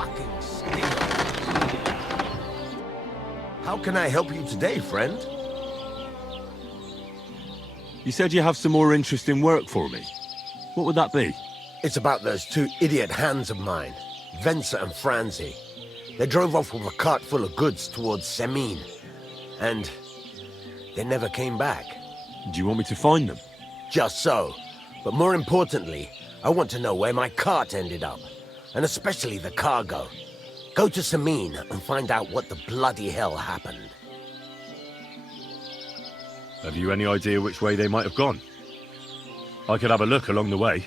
fucking stink. How can I help you today, friend? You said you have some more interesting work for me. What would that be? It's about those two idiot hands of mine, Venser and Franzi. They drove off with a cart full of goods towards Semin, and they never came back. Do you want me to find them? Just so. But more importantly, I want to know where my cart ended up, and especially the cargo. Go to Semin and find out what the bloody hell happened. Have you any idea which way they might have gone? I could have a look along the way.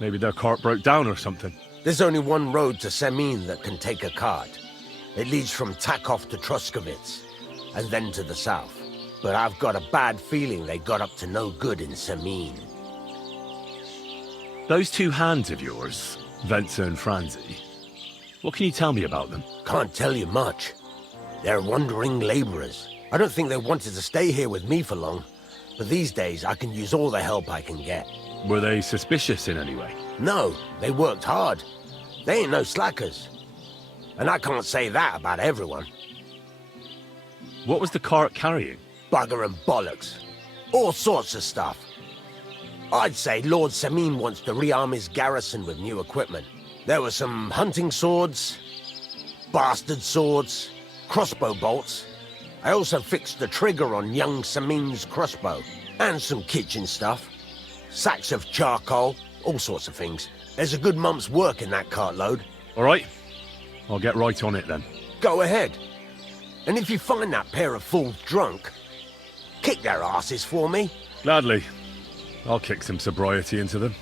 Maybe their cart broke down or something. There's only one road to Semin that can take a cart. It leads from Takov to Troskovitz, and then to the south. But I've got a bad feeling they got up to no good in Semin. Those two hands of yours, Venser and Franzi, what can you tell me about them? Can't tell you much. They're wandering laborers. I don't think they wanted to stay here with me for long, but these days I can use all the help I can get. Were they suspicious in any way? No, they worked hard. They ain't no slackers. And I can't say that about everyone. What was the cart carrying? Bugger and bollocks. All sorts of stuff. I'd say Lord Semin wants to rearm his garrison with new equipment. There were some hunting swords, bastard swords, crossbow bolts. I also fixed the trigger on young Semin's crossbow. And some kitchen stuff. Sacks of charcoal, all sorts of things. There's a good month's work in that cartload. All right. I'll get right on it then. Go ahead. And if you find that pair of fools drunk, kick their asses for me. Gladly. I'll kick some sobriety into them.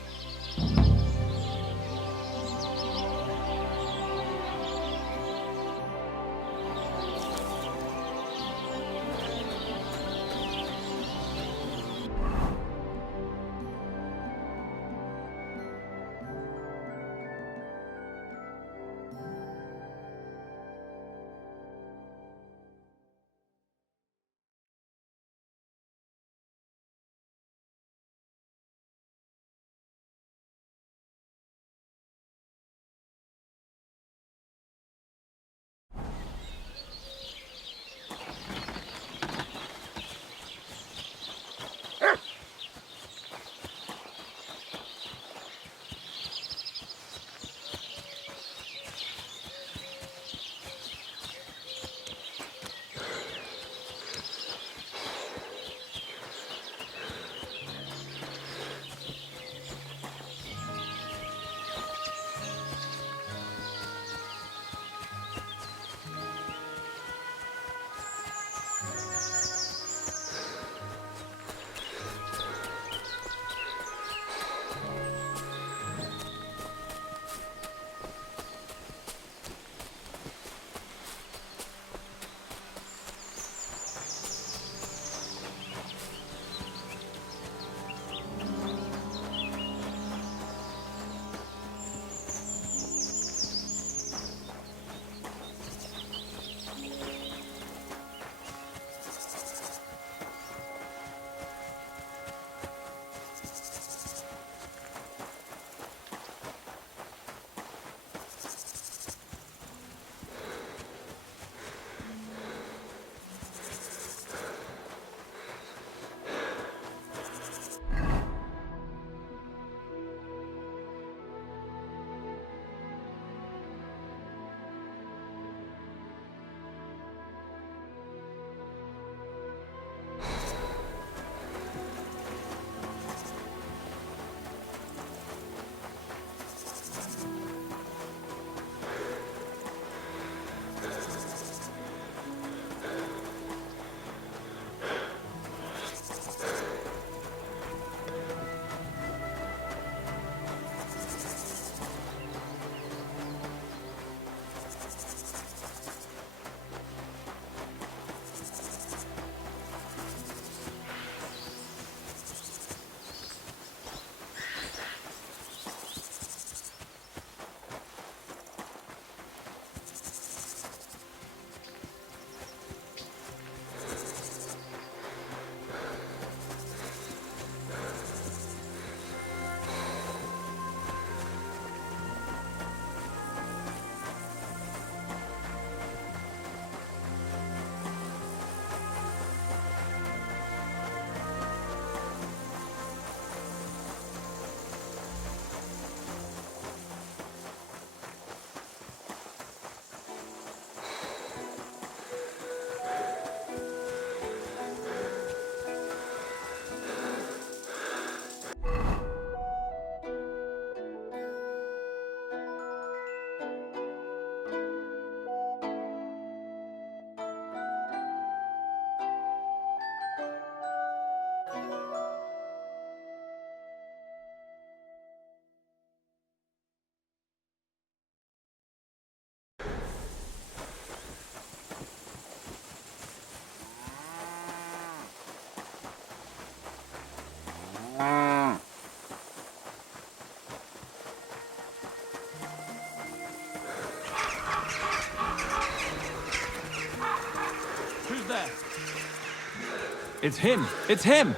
It's him! It's him!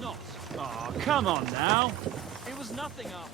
Not. Oh, come on now. It was nothing after all.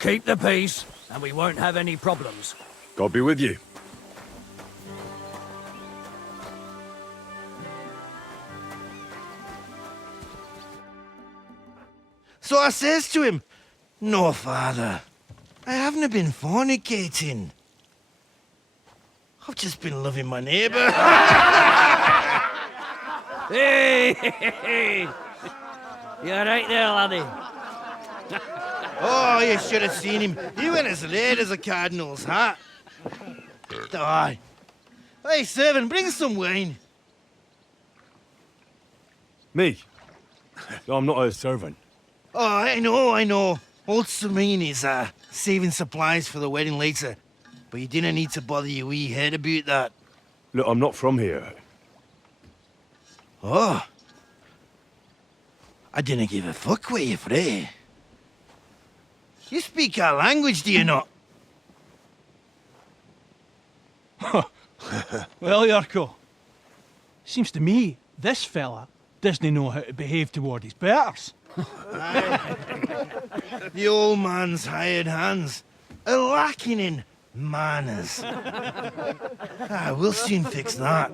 Keep the peace, and we won't have any problems. God be with you. So I says to him, "No, father, I haven't been fornicating. I've just been loving my neighbour." Hey! You're right there, laddie. Oh, you should have seen him. He went as red as a cardinal's hat. Aye. Hey, servant, bring some wine. Me? I'm not a servant. Oh, I know. Old Samine is saving supplies for the wedding later. But you didn't need to bother your wee head about that. Look, I'm not from here. Oh. I didn't give a fuck where you're from. You speak our language, do you not? Well, Yarko, seems to me this fella doesn't know how to behave toward his betters. The old man's hired hands are lacking in manners. We'll soon fix that.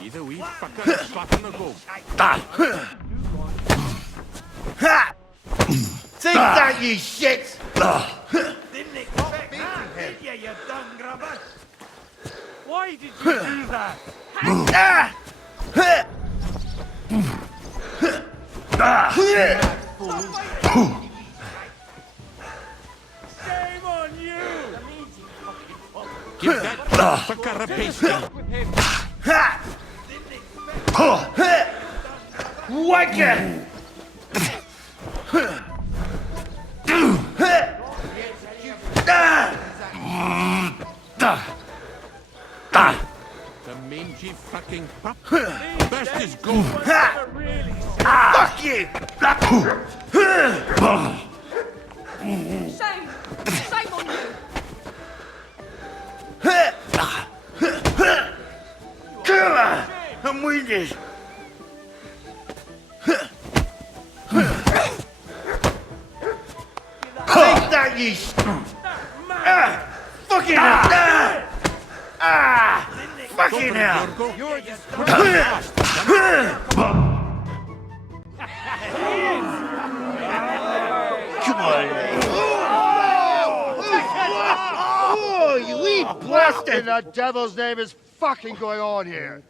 Either we fucker slapping the goal. Ha! Take that, you shit! Didn't expect that, did you, you dumb grubber? Why did you do that? Shame on you! Give that fucker a pasting. Whack it! The mangy fucking pup. Best is gone. Fuck you! Shame! Shame on you! Come on! I'm winded. Take that, you... Fucking hell! Fucking hell! You're just Come on, oh, you wee blasted! In the devil's name is fucking going on here?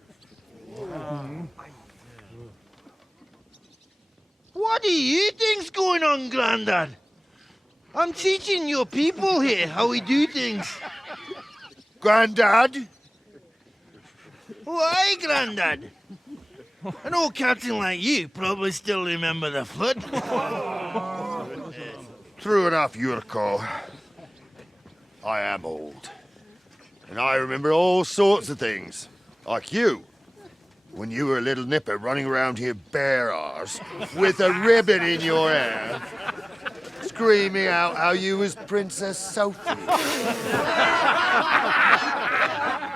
What do you think's going on, Grandad? I'm teaching your people here how we do things. Grandad? Why, Grandad? An old captain like you probably still remember the flood. True enough, Yurko. I am old. And I remember all sorts of things. Like you. When you were a little nipper running around here bare arse, with a ribbon in your hair, screaming out how you was Princess Sophie.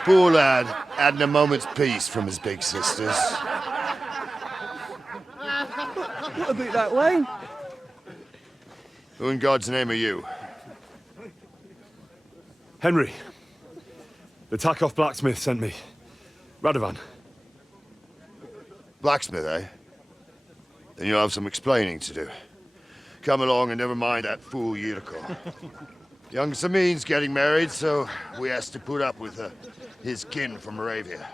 Poor lad, hadn't a moment's peace from his big sisters. What about that wine? Who in God's name are you? Henry. The Takeoff Blacksmith sent me. Radovan. Blacksmith, eh? Then you'll have some explaining to do. Come along and never mind that fool Yurko. Young Samin's getting married, so we has to put up with his kin from Moravia.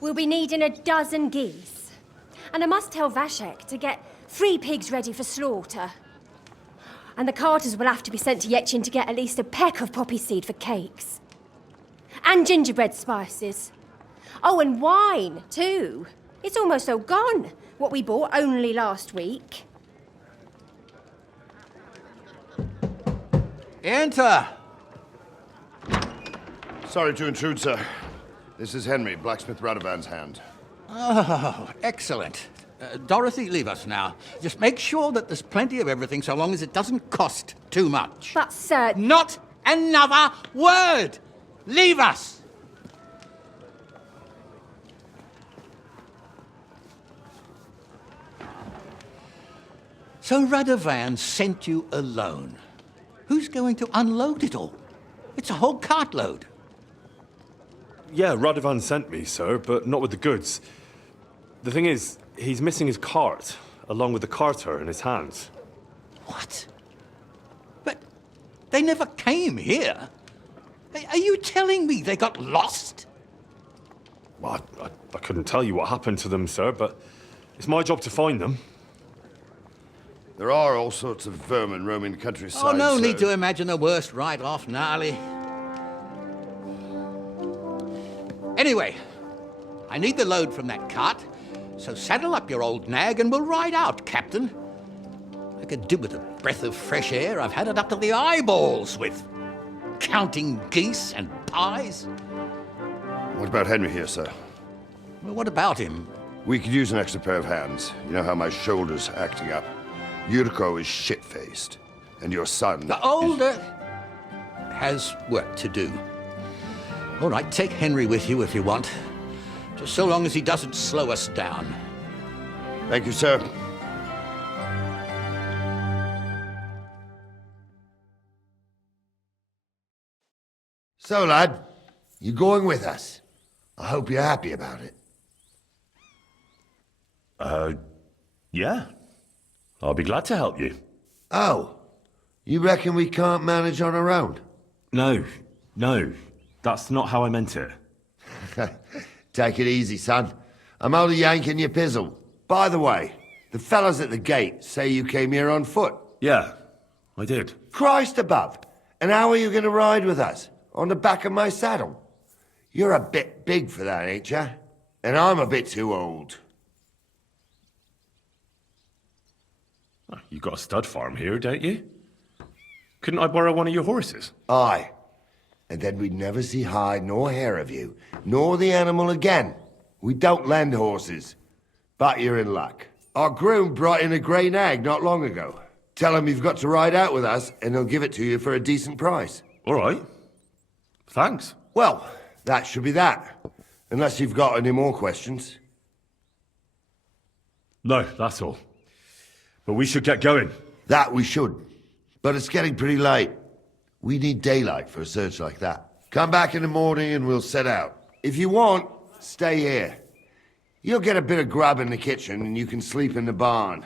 We'll be needing a dozen geese. And I must tell Vashek to get 3 pigs ready for slaughter. And the carters will have to be sent to Yetchin to get at least a peck of poppy seed for cakes. And gingerbread spices. Oh, and wine, too. It's almost all gone, what we bought only last week. Enter! Sorry to intrude, sir. This is Henry, Blacksmith Radovan's hand. Oh, excellent. Dorothy, leave us now. Just make sure that there's plenty of everything so long as it doesn't cost too much. But, sir... Not another word! Leave us! So Radovan sent you alone. Who's going to unload it all? It's a whole cartload. Yeah, Radovan sent me, sir, but not with the goods. The thing is, he's missing his cart, along with the carter in his hands. What? But they never came here. Are you telling me they got lost? Well, I couldn't tell you what happened to them, sir, but it's my job to find them. There are all sorts of vermin roaming the countryside. Oh, no so... need to imagine the worst right off, gnarly. Anyway, I need the load from that cart, so saddle up your old nag and we'll ride out, Captain. I could do with a breath of fresh air. I've had it up to the eyeballs with counting geese and pies. What about Henry here, sir? Well, what about him? We could use an extra pair of hands. You know how my shoulder's acting up. Yurko is shit-faced, and your son... The older has work to do. All right, take Henry with you if you want. Just so long as he doesn't slow us down. Thank you, sir. So, lad, you going with us? I hope you're happy about it. Yeah. I'll be glad to help you. Oh, you reckon we can't manage on our own? No, that's not how I meant it. Take it easy, son. I'm only yanking your pizzle. By the way, the fellas at the gate say you came here on foot. Yeah, I did. Christ above! And how are you going to ride with us? On the back of my saddle? You're a bit big for that, ain't ya? And I'm a bit too old. You got a stud farm here, don't you? Couldn't I borrow one of your horses? Aye. And then we'd never see hide nor hair of you, nor the animal again. We don't lend horses. But you're in luck. Our groom brought in a grey nag not long ago. Tell him you've got to ride out with us, and he'll give it to you for a decent price. All right. Thanks. Well, that should be that. Unless you've got any more questions. No, that's all. But we should get going. That we should. But it's getting pretty late. We need daylight for a search like that. Come back in the morning and we'll set out. If you want, stay here. You'll get a bit of grub in the kitchen and you can sleep in the barn.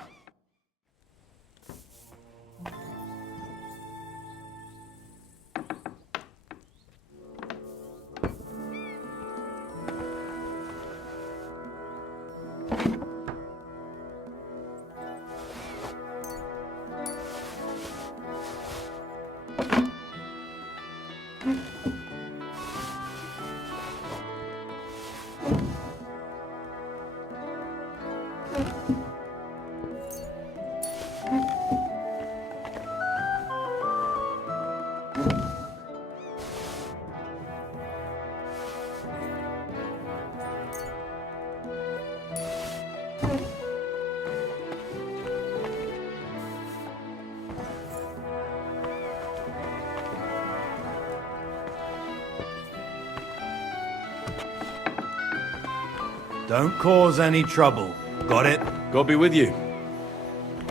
Don't cause any trouble. Got it? God be with you.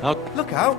Look out.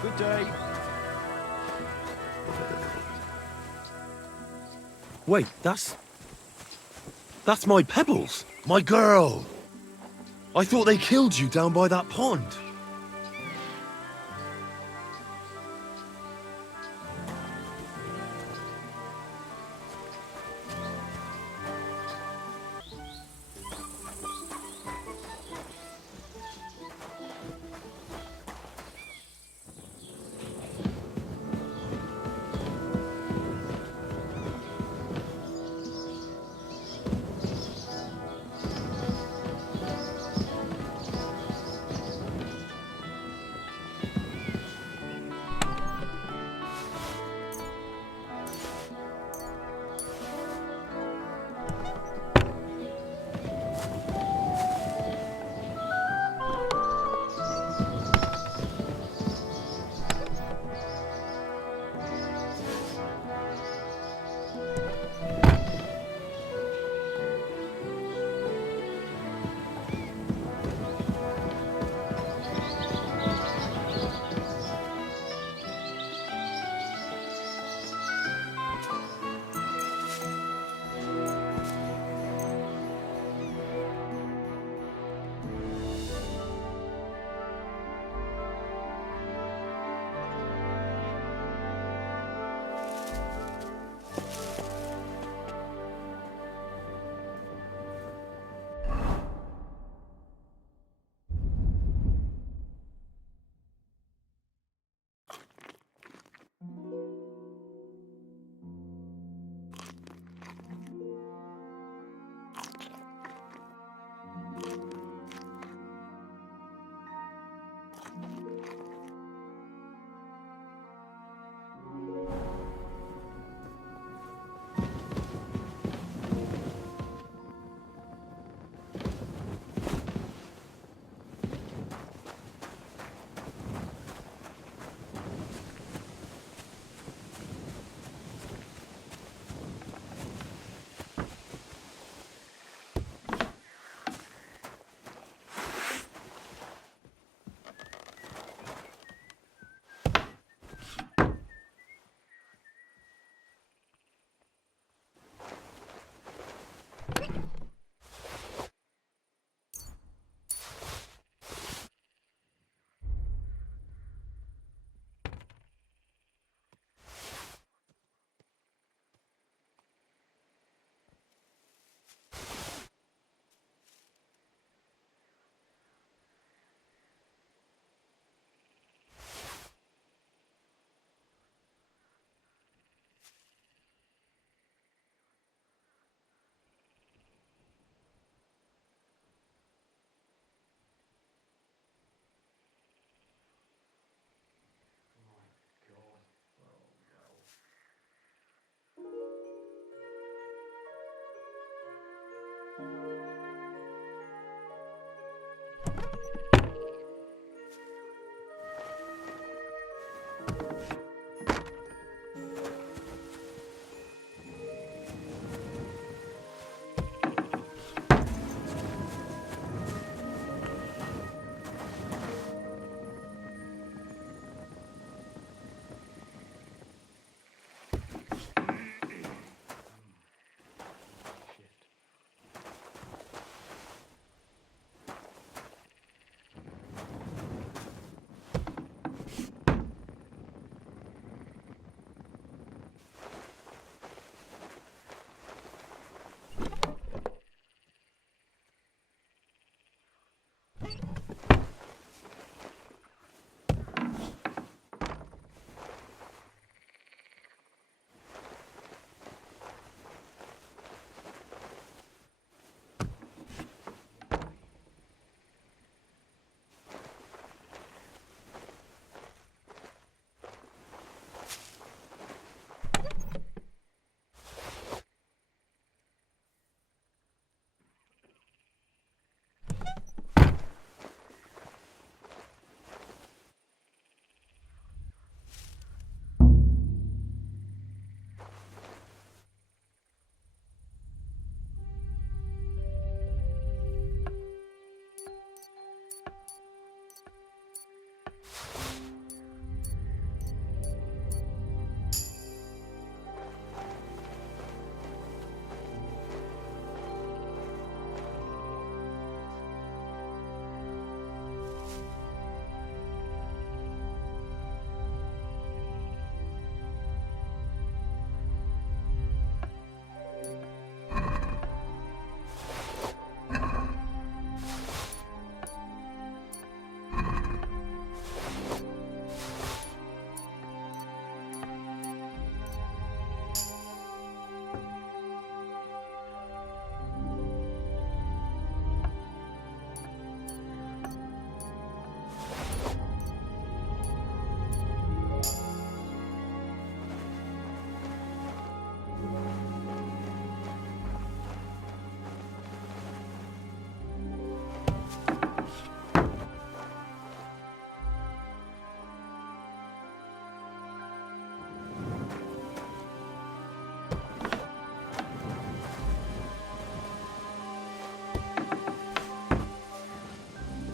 Good day. Wait, that's my Pebbles. My girl! I thought they killed you down by that pond.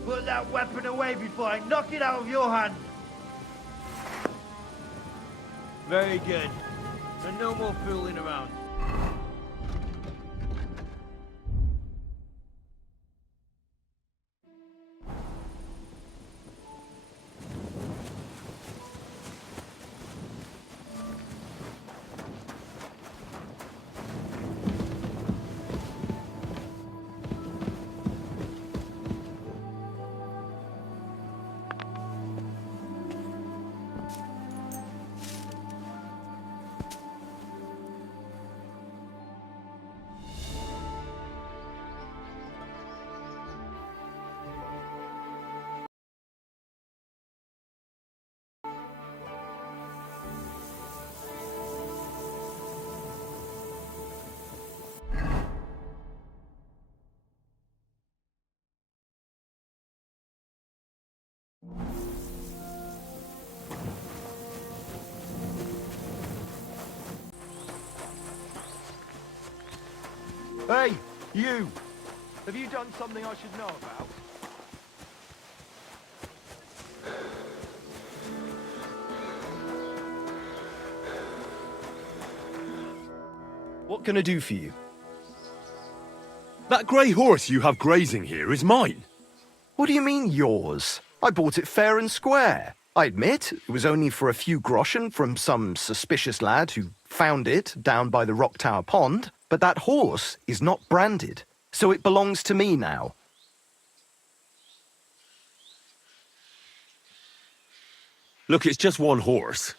Put that weapon away before I knock it out of your hand. Very good. And no more fooling around. Hey, you! Have you done something I should know about? What can I do for you? That grey horse you have grazing here is mine. What do you mean, yours? I bought it fair and square. I admit, it was only for a few groschen from some suspicious lad who found it down by the Rock Tower Pond, but that horse is not branded, so it belongs to me now. Look, it's just one horse.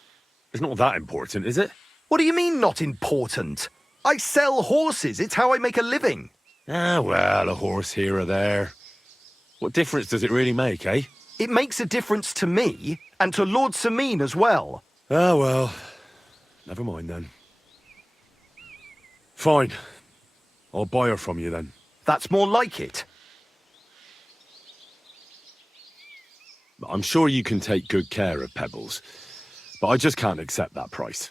It's not that important, is it? What do you mean, not important? I sell horses. It's how I make a living. Ah, well, a horse here or there. What difference does it really make, eh? It makes a difference to me, and to Lord Sameen as well. Ah, well, never mind then. Fine. I'll buy her from you then. That's more like it. I'm sure you can take good care of Pebbles. but I just can't accept that price.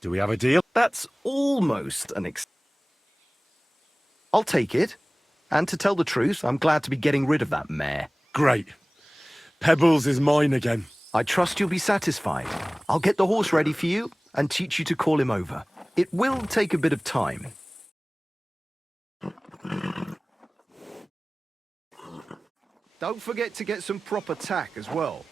Do we have a deal? That's almost an I'll take it. And to tell the truth, I'm glad to be getting rid of that mare. Great. Pebbles is mine again. I trust you'll be satisfied. I'll get the horse ready for you and teach you to call him over. It will take a bit of time. Don't forget to get some proper tack as well.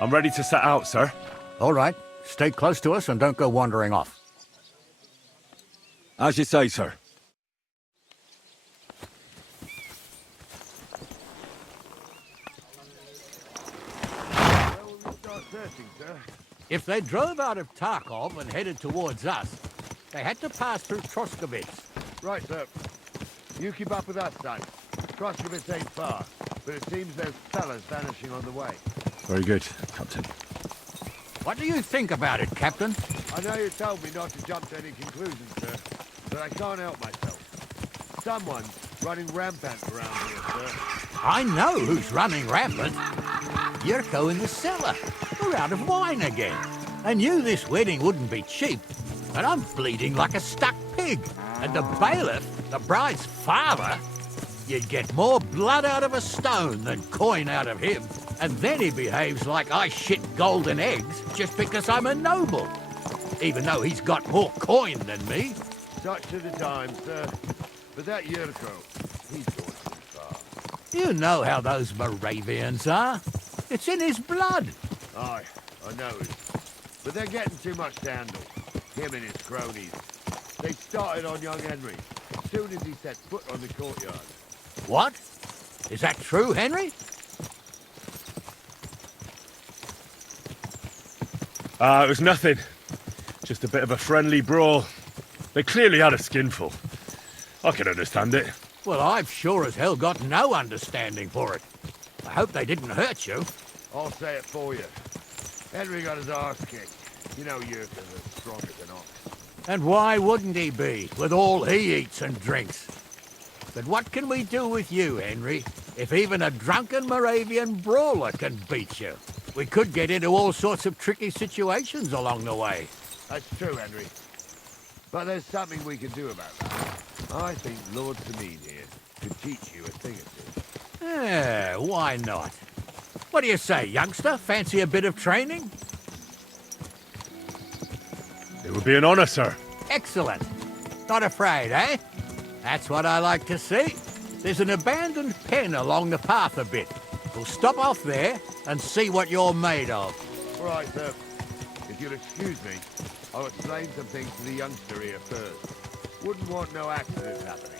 I'm ready to set out, sir. All right. Stay close to us and don't go wandering off. As you say, sir. If they drove out of Tarkov and headed towards us, they had to pass through Troskovitz. Right, sir. You keep up with us, son. Troskovitz ain't far, but it seems there's fellas vanishing on the way. Very good, Captain. What do you think about it, Captain? I know you told me not to jump to any conclusions, sir, but I can't help myself. Someone's running rampant around here, sir. I know who's running rampant. Yurko in the cellar. We're out of wine again. I knew this wedding wouldn't be cheap, but I'm bleeding like a stuck pig. And the bailiff, the bride's father, you'd get more blood out of a stone than coin out of him. And then he behaves like I shit golden eggs just because I'm a noble. Even though he's got more coin than me. Such are the times, sir. But that Yurko, he's going too far. You know how those Moravians are. It's in his blood. Aye, I know it. But they're getting too much to handle. Him and his cronies. They started on young Henry as soon as he set foot on the courtyard. What? Is that true, Henry? It was nothing. Just a bit of a friendly brawl. They clearly had a skinful. I can understand it. Well, I've sure as hell got no understanding for it. I hope they didn't hurt you. I'll say it for you. Henry got his arse kicked. You know Yurko's as strong as an ox. And why wouldn't he be, with all he eats and drinks? But what can we do with you, Henry, if even a drunken Moravian brawler can beat you? We could get into all sorts of tricky situations along the way. That's true, Henry. But there's something we can do about that. I think Lord Sameen here could teach you a thing or two. Yeah, why not? What do you say, youngster? Fancy a bit of training? It would be an honor, sir. Excellent. Not afraid, eh? That's what I like to see. There's an abandoned pen along the path a bit. We'll stop off there and see what you're made of. All right, sir. If you'll excuse me, I'll explain some things to the youngster here first. Wouldn't want no accidents happening.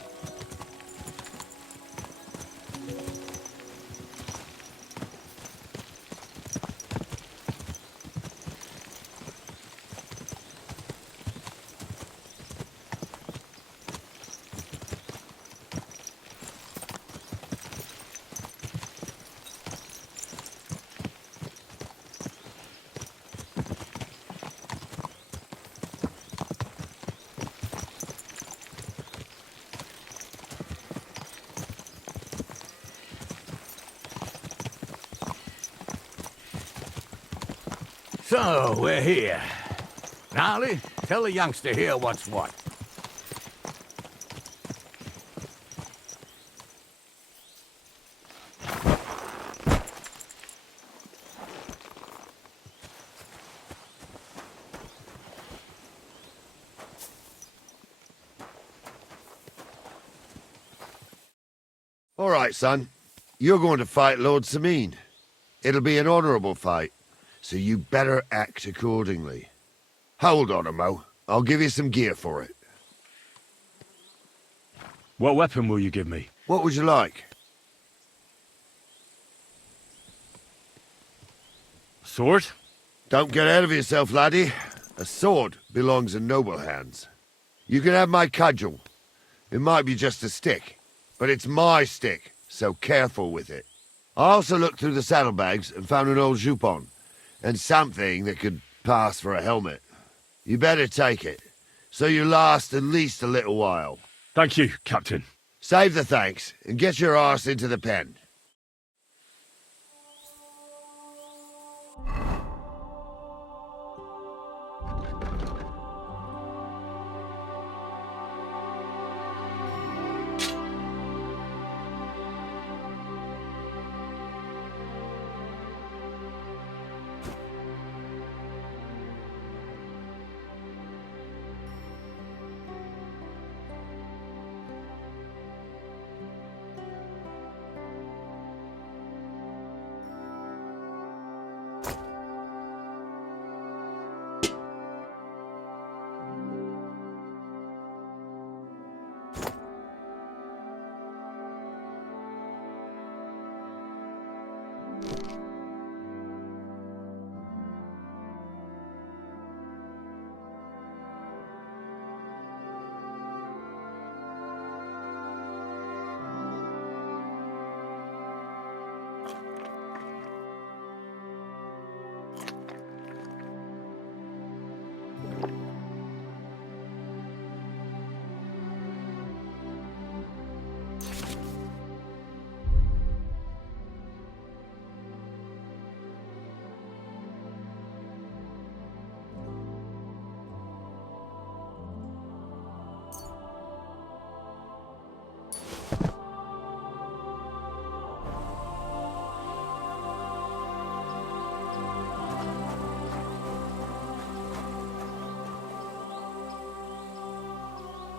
So, we're here. Gnarly, tell the youngster here what's what. All right, son. You're going to fight Lord Sameen. It'll be an honourable fight, so you better act accordingly. Hold on a mo. I'll give you some gear for it. What weapon will you give me? What would you like? Sword? Don't get ahead of yourself, laddie. A sword belongs in noble hands. You can have my cudgel. It might be just a stick, but it's my stick, so careful with it. I also looked through the saddlebags and found an old jupon, and something that could pass for a helmet. You better take it, so you last at least a little while. Thank you, Captain. Save the thanks, and get your arse into the pen.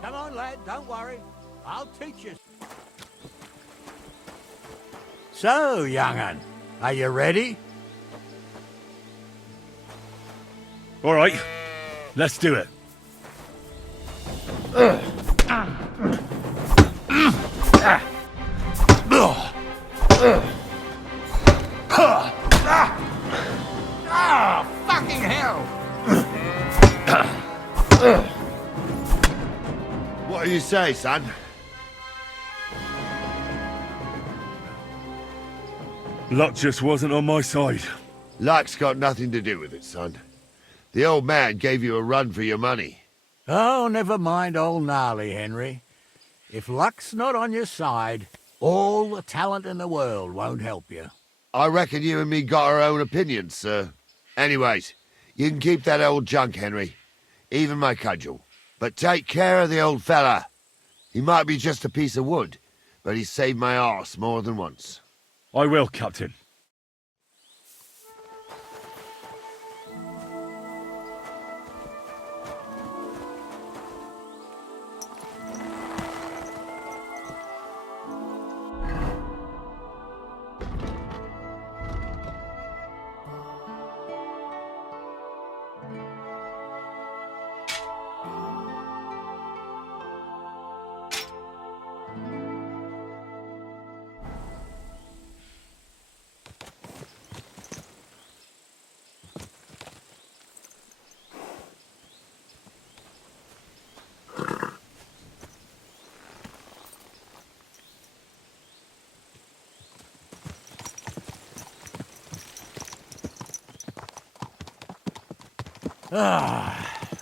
Come on, lad, don't worry. I'll teach you. So, young'un, are you ready? All right, let's do it. Fucking hell! What do you say, son? Luck just wasn't on my side. Luck's got nothing to do with it, son. The old man gave you a run for your money. Oh, never mind old Gnarly, Henry. If luck's not on your side, all the talent in the world won't help you. I reckon you and me got our own opinions, sir. Anyways, you can keep that old junk, Henry. Even my cudgel. But take care of the old fella. He might be just a piece of wood, but he's saved my arse more than once. I will, Captain.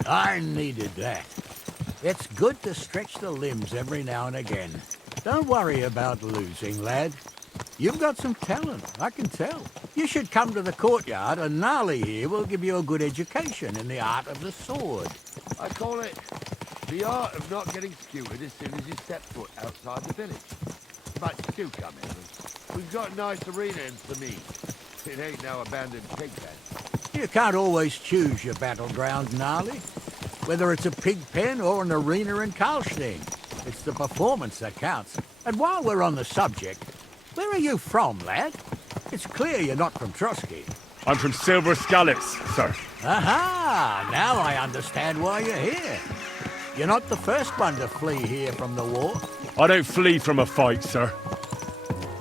I needed that. It's good to stretch the limbs every now and again. Don't worry about losing, lad. You've got some talent, I can tell. You should come to the courtyard, and Gnarly here will give you a good education in the art of the sword. I call it the art of not getting skewered as soon as you step foot outside the village. But do come in. We've got a nice arena in Sameen. It ain't no abandoned pig pen. You can't always choose your battleground, Gnarly. Whether it's a pig pen or an arena in Karlstein, it's the performance that counts. And while we're on the subject, where are you from, lad? It's clear you're not from Trotsky. I'm from Silver Scallops, sir. Aha! Now I understand why you're here. You're not the first one to flee here from the war. I don't flee from a fight, sir.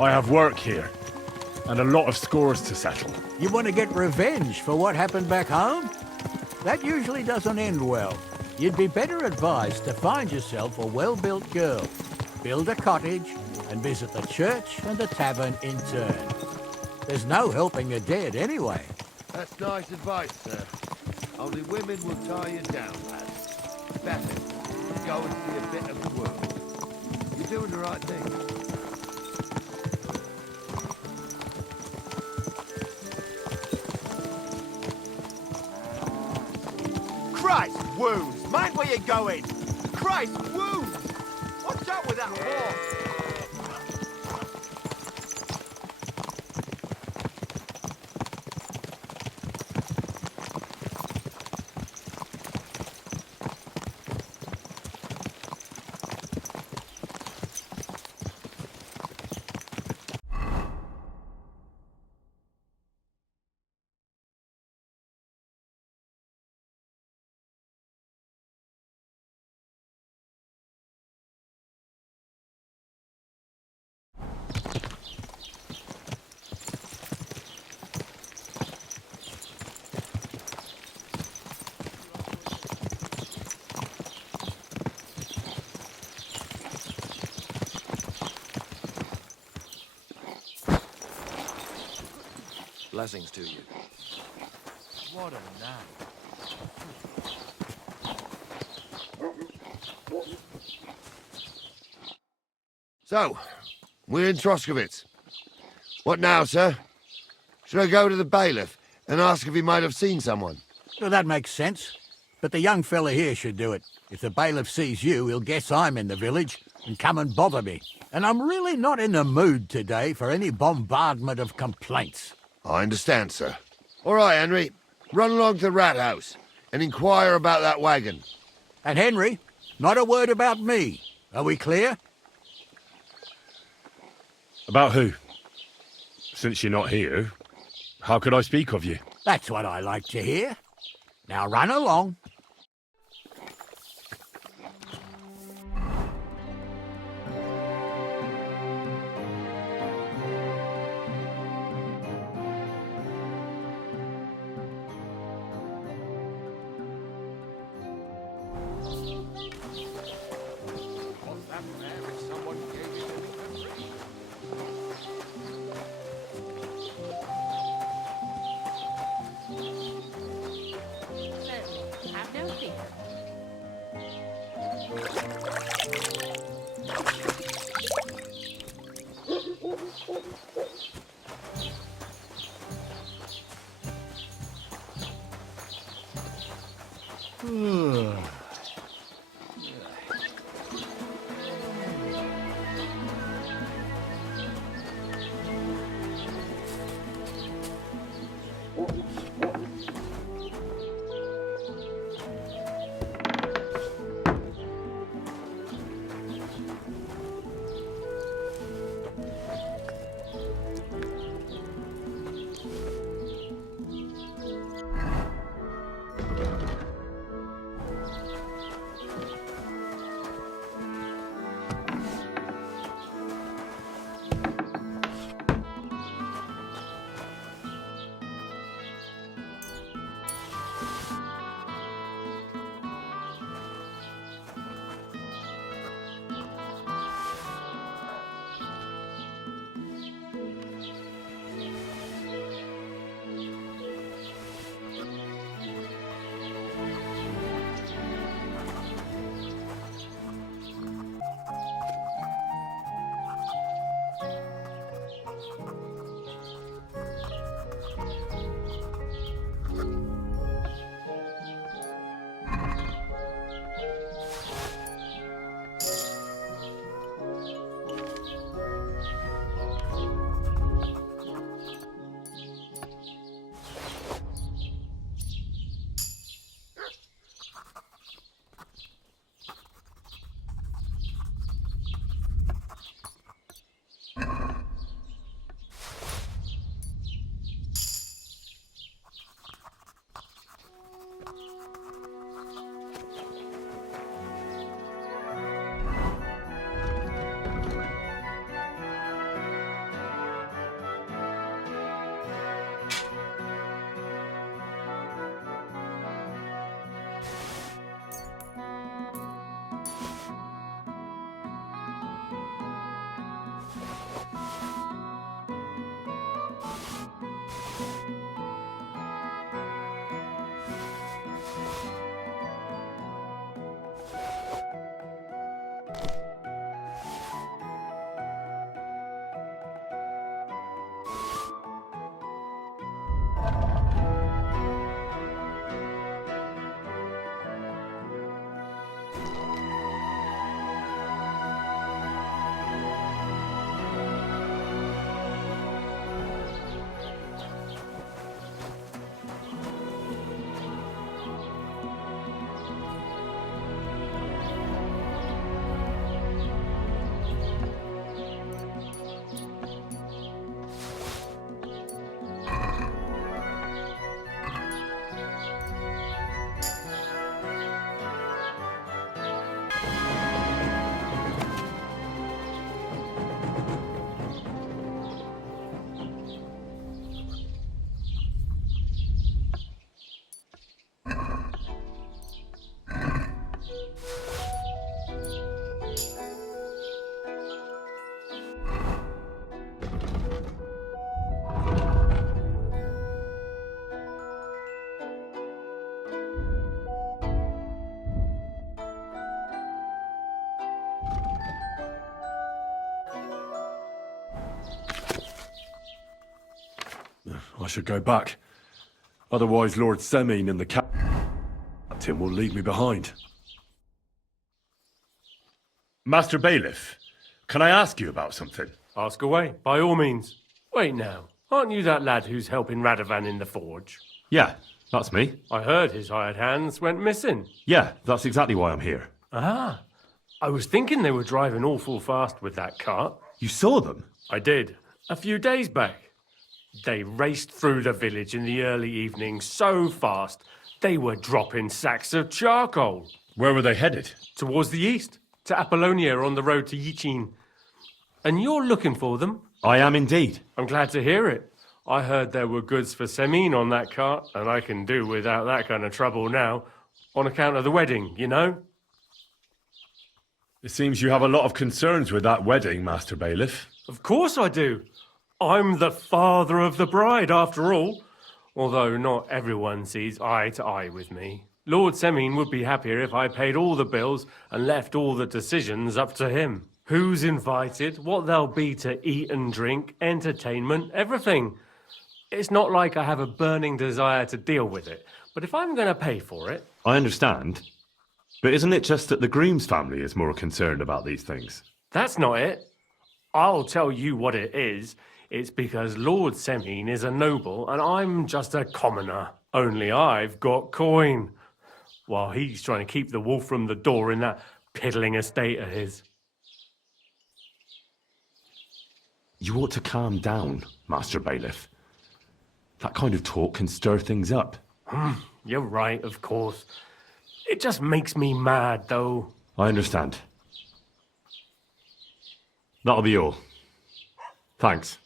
I have work here, and a lot of scores to settle. You want to get revenge for what happened back home? That usually doesn't end well. You'd be better advised to find yourself a well-built girl, build a cottage, and visit the church and the tavern in turn. There's no helping the dead anyway. That's nice advice, sir. Only women will tie you down, lad. Better to go and see a bit of the world. You're doing the right thing. Christ, wounds! Mind where you're going! Christ, wounds! What's up with that horse? Blessings to you. What a night. So, we're in Troskovitz. What now, sir? Should I go to the bailiff and ask if he might have seen someone? Well, that makes sense. But the young fella here should do it. If the bailiff sees you, he'll guess I'm in the village and come and bother me. And I'm really not in the mood today for any bombardment of complaints. I understand, sir. All right, Henry. Run along to the rat house and inquire about that wagon. And Henry, not a word about me. Are we clear? About who? Since you're not here, how could I speak of you? That's what I like to hear. Now run along. Have no fear. I should go back. Otherwise, Lord Semine and the captain will leave me behind. Master Bailiff, can I ask you about something? Ask away, by all means. Wait now, aren't you that lad who's helping Radovan in the forge? Yeah, that's me. I heard his hired hands went missing. Yeah, that's exactly why I'm here. Ah, I was thinking they were driving awful fast with that cart. You saw them? I did, a few days back. They raced through the village in the early evening so fast, they were dropping sacks of charcoal. Where were they headed? Towards the east, to Apollonia on the road to Yichin. And you're looking for them? I am indeed. I'm glad to hear it. I heard there were goods for Semine on that cart, and I can do without that kind of trouble now, on account of the wedding, you know? It seems you have a lot of concerns with that wedding, Master Bailiff. Of course I do. I'm the father of the bride, after all. Although not everyone sees eye to eye with me. Lord Semine would be happier if I paid all the bills and left all the decisions up to him. Who's invited, what there'll be to eat and drink, entertainment, everything. It's not like I have a burning desire to deal with it, but if I'm going to pay for it... I understand. But isn't it just that the groom's family is more concerned about these things? That's not it. I'll tell you what it is. It's because Lord Semine is a noble and I'm just a commoner. Only I've got coin. While he's trying to keep the wolf from the door in that piddling estate of his. You ought to calm down, Master Bailiff. That kind of talk can stir things up. You're right, of course. It just makes me mad, though. I understand. That'll be all. Thanks.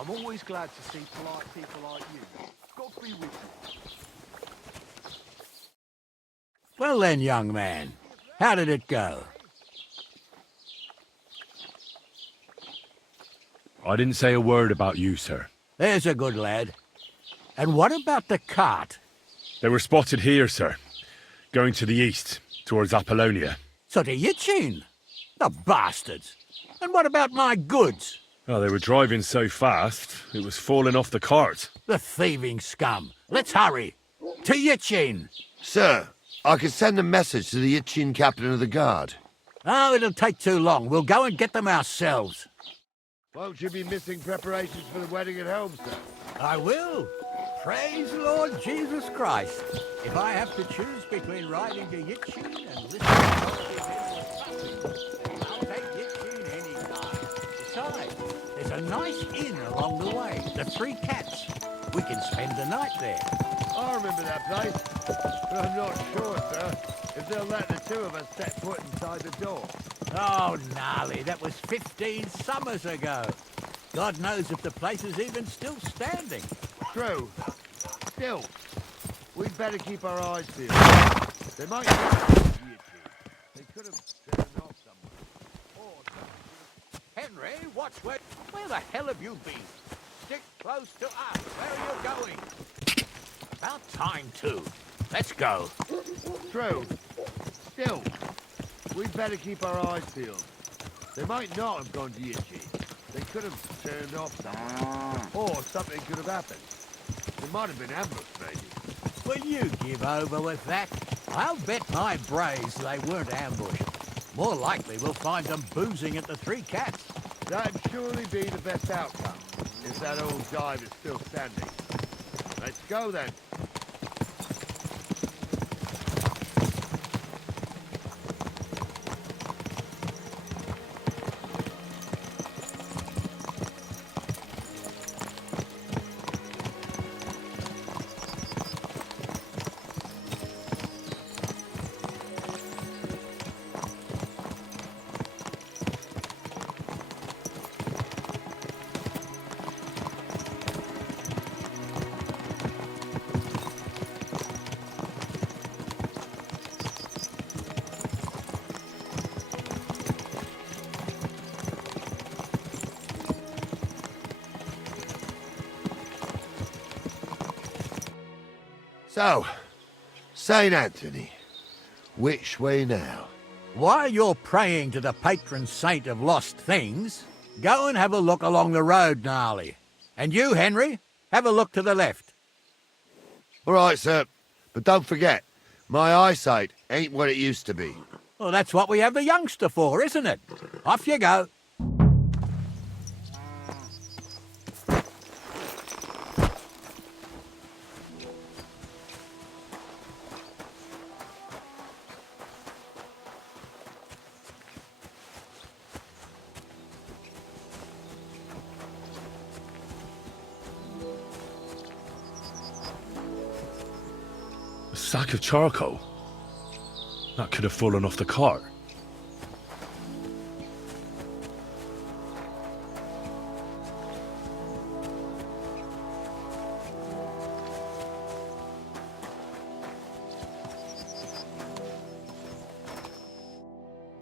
I'm always glad to see polite people like you. God be with you. Well then, young man, how did it go? I didn't say a word about you, sir. There's a good lad. And what about the cart? They were spotted here, sir. Going to the east, towards Apollonia. So to Yichin? The bastards! And what about my goods? Oh, they were driving so fast, it was falling off the cart. The thieving scum. Let's hurry. To Yichin. Sir, I can send a message to the Yichin captain of the guard. Oh, it'll take too long. We'll go and get them ourselves. Won't you be missing preparations for the wedding at home, sir? I will. Praise Lord Jesus Christ. If I have to choose between riding to Yichin and listening to I'll take Yichin any time. Besides, there's a nice inn along the way, the Three Cats. We can spend the night there. I remember that place, but I'm not sure, sir, if they'll let the two of us set foot inside the door. Oh, gnarly, that was 15 summers ago. God knows if the place is even still standing. True. Still, we'd better keep our eyes peeled. They might... They could have turned off somewhere. Henry, watch where the hell have you been? Stick close to us. Where are you going? About time, too. Let's go. True. Still, we'd better keep our eyes peeled. They might not have gone to Yichin. They could have turned off somewhere. Or something could have happened. There might have been ambushed, maybe. Will you give over with that? I'll bet my brains they weren't ambushed. More likely we'll find them boozing at the Three Cats. That'd surely be the best outcome, if that old dive is still standing. Let's go then. So, St. Anthony, which way now? While you're praying to the patron saint of lost things, go and have a look along the road, Gnarly. And you, Henry, have a look to the left. All right, sir. But don't forget, my eyesight ain't what it used to be. Well, that's what we have the youngster for, isn't it? Off you go. A sack of charcoal? That could have fallen off the cart.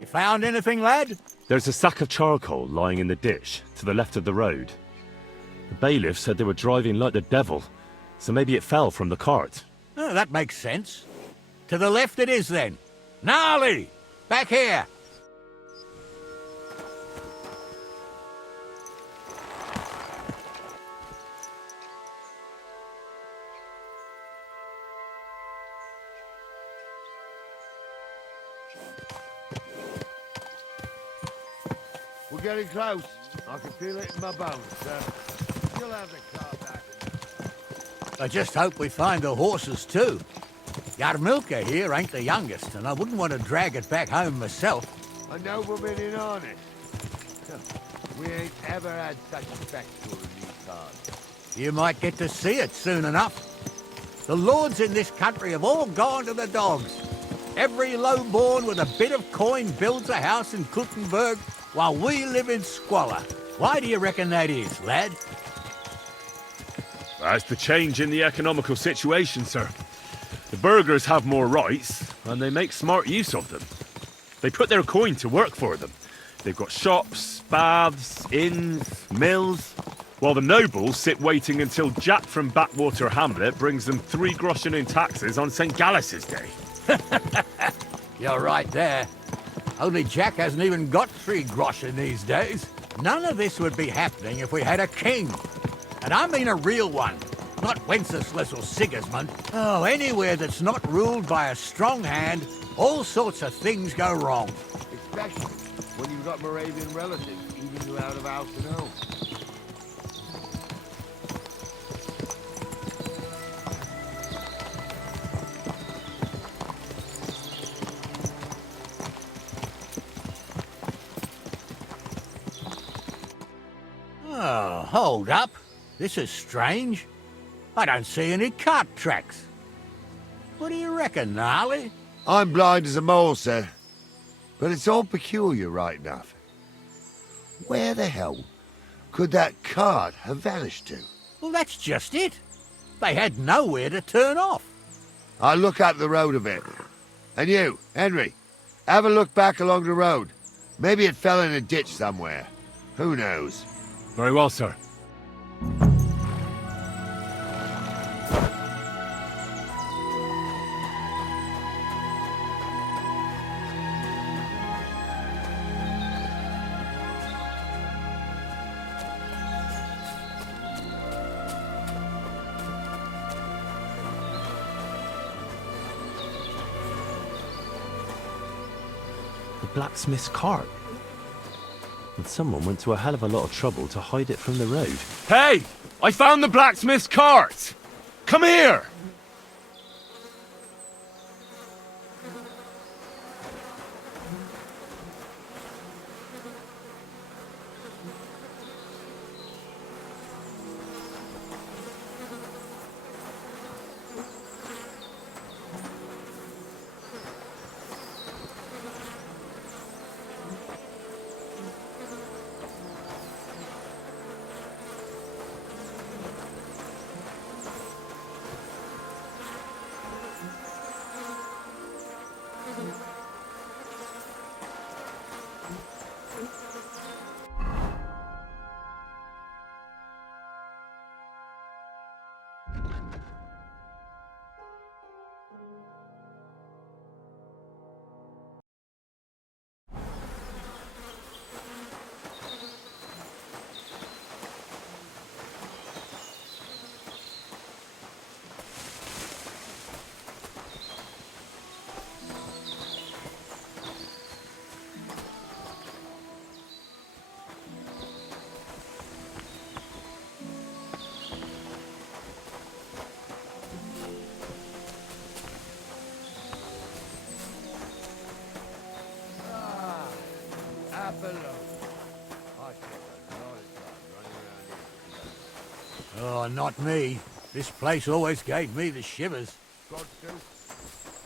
You found anything, lad? There's a sack of charcoal lying in the ditch to the left of the road. The bailiff said they were driving like the devil, so maybe it fell from the cart. Oh, that makes sense. To the left it is then. Gnarly! Back here! We're getting close. I can feel it in my bones, sir. You'll have the car back. I just hope we find the horses too. Yarmilka here ain't the youngest, and I wouldn't want to drag it back home myself. A nobleman in honest. We ain't ever had such a spectacle in these cards. You might get to see it soon enough. The lords in this country have all gone to the dogs. Every lowborn with a bit of coin builds a house in Kuttenberg, while we live in squalor. Why do you reckon that is, lad? That's the change in the economical situation, sir. The burghers have more rights, and they make smart use of them. They put their coin to work for them. They've got shops, baths, inns, mills, while the nobles sit waiting until Jack from Backwater Hamlet brings them 3 groschen in taxes on St. Gallus's Day. You're right there. Only Jack hasn't even got 3 groschen these days. None of this would be happening if we had a king. And I mean a real one. Not Wenceslas or Sigismund. Oh, anywhere that's not ruled by a strong hand, all sorts of things go wrong. Especially when you've got Moravian relatives, even you out of house and home. Oh, hold up. This is strange. I don't see any cart tracks. What do you reckon, Gnarly? I'm blind as a mole, sir. But it's all peculiar, right enough. Where the hell could that cart have vanished to? Well, that's just it. They had nowhere to turn off. I'll look up the road a bit. And you, Henry, have a look back along the road. Maybe it fell in a ditch somewhere. Who knows? Very well, sir. The blacksmith's cart. And someone went to a hell of a lot of trouble to hide it from the road. Hey! I found the blacksmith's cart! Come here! Oh, not me. This place always gave me the shivers. God, Stu,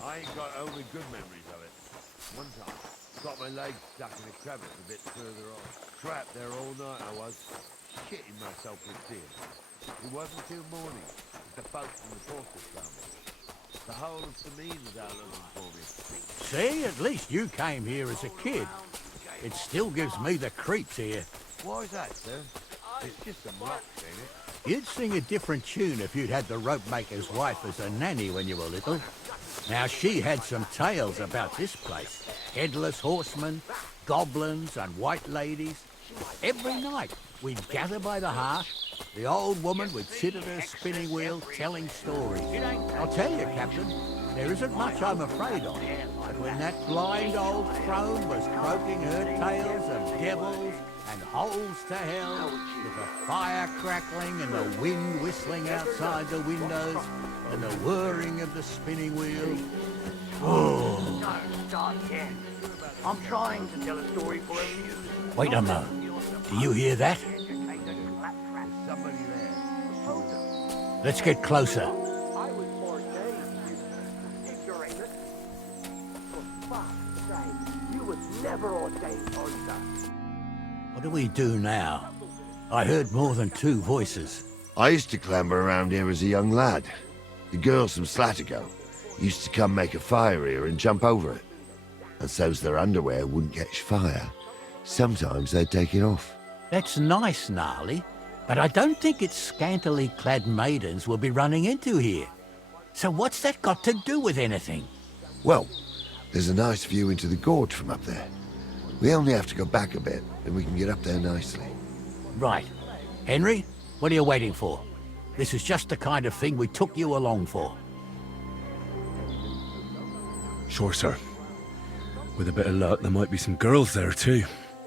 I ain't got only good memories of it. One time, got my leg stuck in a crevice a bit further on. Trapped there all night I was, shitting myself with tears. It wasn't till morning that the folks from the fortress found me. The whole of Sameen was out looking for me. See, at least you came here as a kid. It still gives me the creeps here. Why's that, sir? It's just some rocks, ain't it? You'd sing a different tune if you'd had the rope maker's wife as a nanny when you were little. Now, she had some tales about this place. Headless horsemen, goblins and white ladies. Every night, we'd gather by the hearth. The old woman would sit at her spinning wheel telling stories. I'll tell you, Captain, there isn't much I'm afraid of. But when that blind old crone was croaking her tales of devils and holes to hell, with the fire crackling and the wind whistling outside the windows, and the whirring of the spinning wheel. Oh. Don't start again. I'm trying to tell a story for you. Wait a moment. Do you hear that? Somebody there. Let's get closer. I was ordained, ignoramus. For fuck's sake, you was never ordained, oyster. What do we do now? I heard more than two voices. I used to clamber around here as a young lad. The girls from Slattergo used to come make a fire here and jump over it. And so's their underwear wouldn't catch fire, sometimes they'd take it off. That's nice, Gnarly, but I don't think it's scantily clad maidens we'll be running into here. So what's that got to do with anything? Well, there's a nice view into the gorge from up there. We only have to go back a bit, and we can get up there nicely. Right. Henry, what are you waiting for? This is just the kind of thing we took you along for. Sure, sir. With a bit of luck, there might be some girls there, too.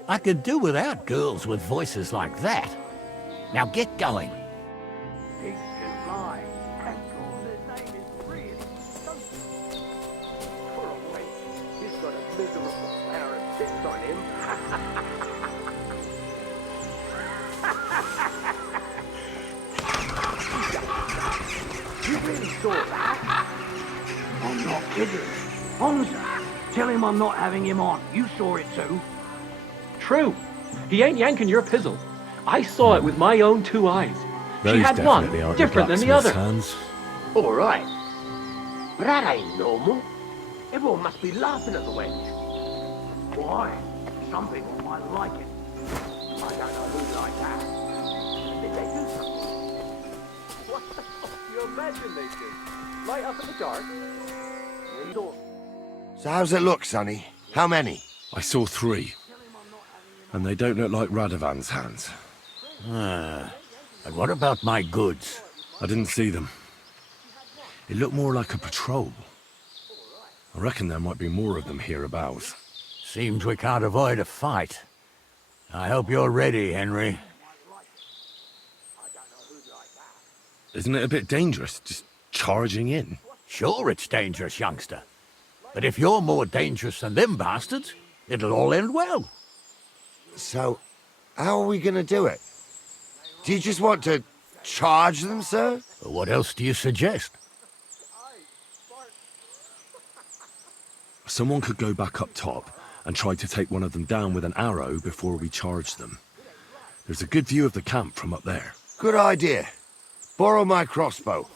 I could do without girls with voices like that. Now get going. Pigs can fly. And his name is really something. For a wench, he's got a miserable flower of bits on him. You really saw that? I'm not kidding. Hamza, tell him I'm not having him on. You saw it too. True. He ain't yanking your pizzle. I saw it with my own two eyes. She Those had one definitely aren't different than the other. Blacksmith's hands. All right. But that ain't normal. Everyone must be laughing at the wench. Why? Some people might like it. I don't know who like that. Did they do something? What the fuck? You imagine they do? Light up in the dark? So how's it look, Sonny? How many? I saw 3. And they don't look like Radovan's hands. And what about my goods? I didn't see them. It looked more like a patrol. I reckon there might be more of them hereabouts. Seems we can't avoid a fight. I hope you're ready, Henry. Isn't it a bit dangerous, just charging in? Sure it's dangerous, youngster. But if you're more dangerous than them bastards, it'll all end well. So, how are we gonna do it? Do you just want to charge them, sir? What else do you suggest? Someone could go back up top and try to take one of them down with an arrow before we charge them. There's a good view of the camp from up there. Good idea. Borrow my crossbow.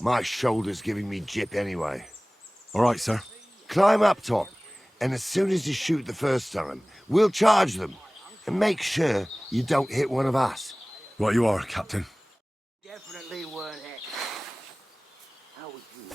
My shoulder's giving me jip anyway. All right, sir. Climb up top, and as soon as you shoot the first time, we'll charge them. And make sure you don't hit one of us. Right you are, Captain. Definitely weren't it. How would you?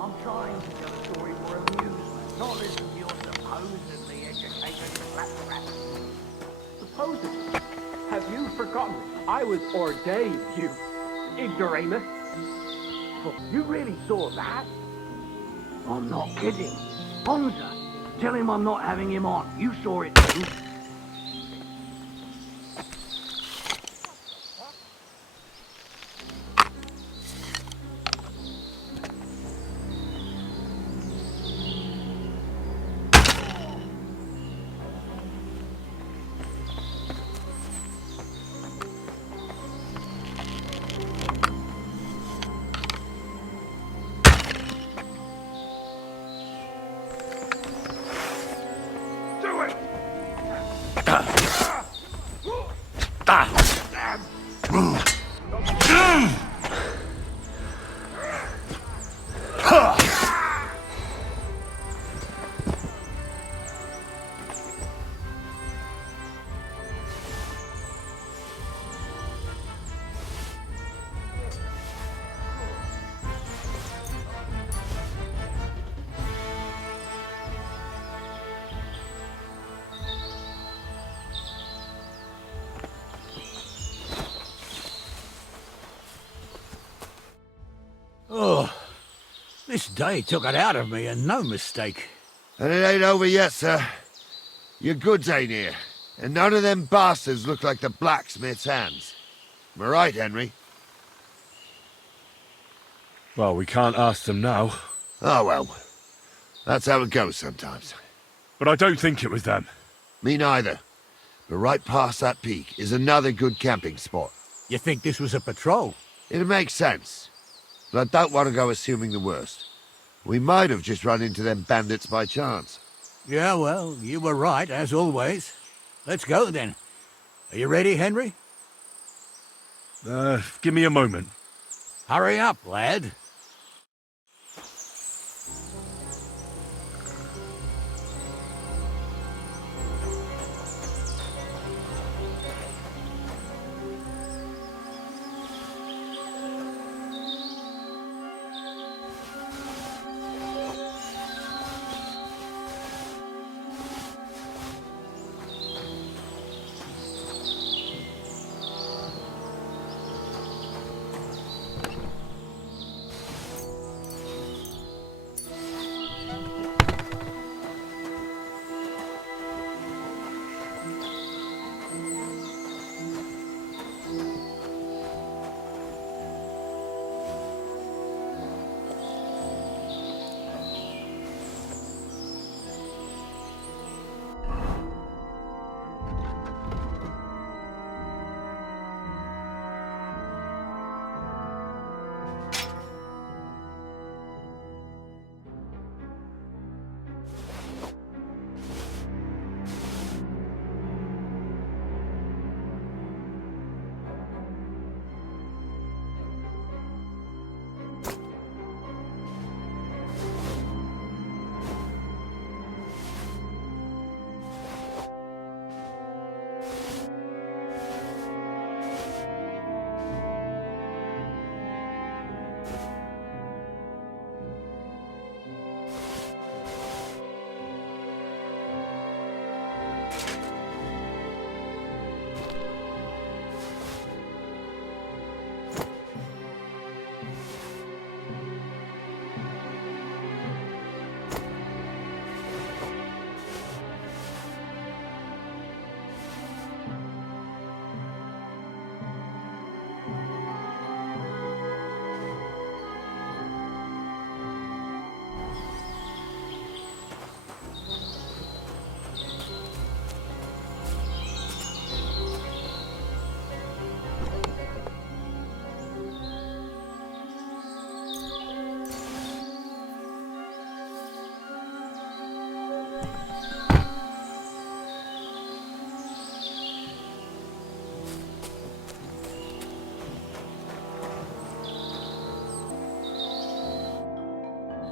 I'm trying to tell a story for amusement, not listen to your supposedly educated claptrap. Supposedly? Have you forgotten? I was ordained, you ignoramus. Oh, you really saw that? I'm not kidding. Bonza, tell him I'm not having him on. You saw it too. Oh, this day took it out of me, and no mistake. And it ain't over yet, sir. Your goods ain't here, and none of them bastards look like the blacksmith's hands. Am I right, Henry? Well, we can't ask them now. Oh, well. That's how it goes sometimes. But I don't think it was them. Me neither. But right past that peak is another good camping spot. You think this was a patrol? It makes sense. But I don't want to go assuming the worst. We might have just run into them bandits by chance. Yeah, well, you were right, as always. Let's go, then. Are you ready, Henry? Give me a moment. Hurry up, lad.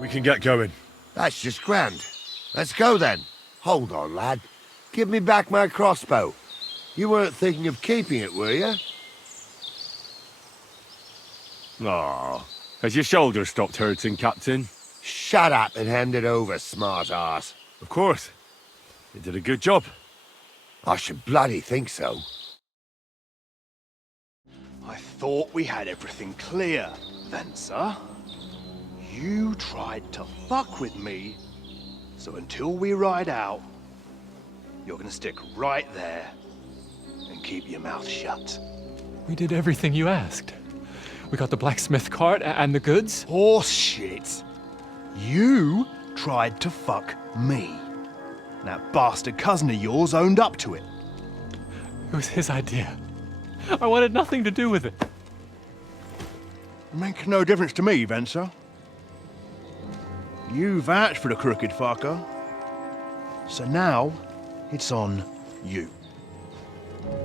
We can get going. That's just grand. Let's go then. Hold on, lad. Give me back my crossbow. You weren't thinking of keeping it, were you? Aw. Has your shoulder stopped hurting, Captain? Shut up and hand it over, smart ass. Of course. You did a good job. I should bloody think so. I thought we had everything clear, Venser. You tried to fuck with me, so until we ride out, you're gonna stick right there and keep your mouth shut. We did everything you asked. We got the blacksmith cart and the goods. Horse shit. You tried to fuck me. That bastard cousin of yours owned up to it. It was his idea. I wanted nothing to do with it. Make no difference to me, Venser. You vouched for the crooked fucker. So now, it's on you.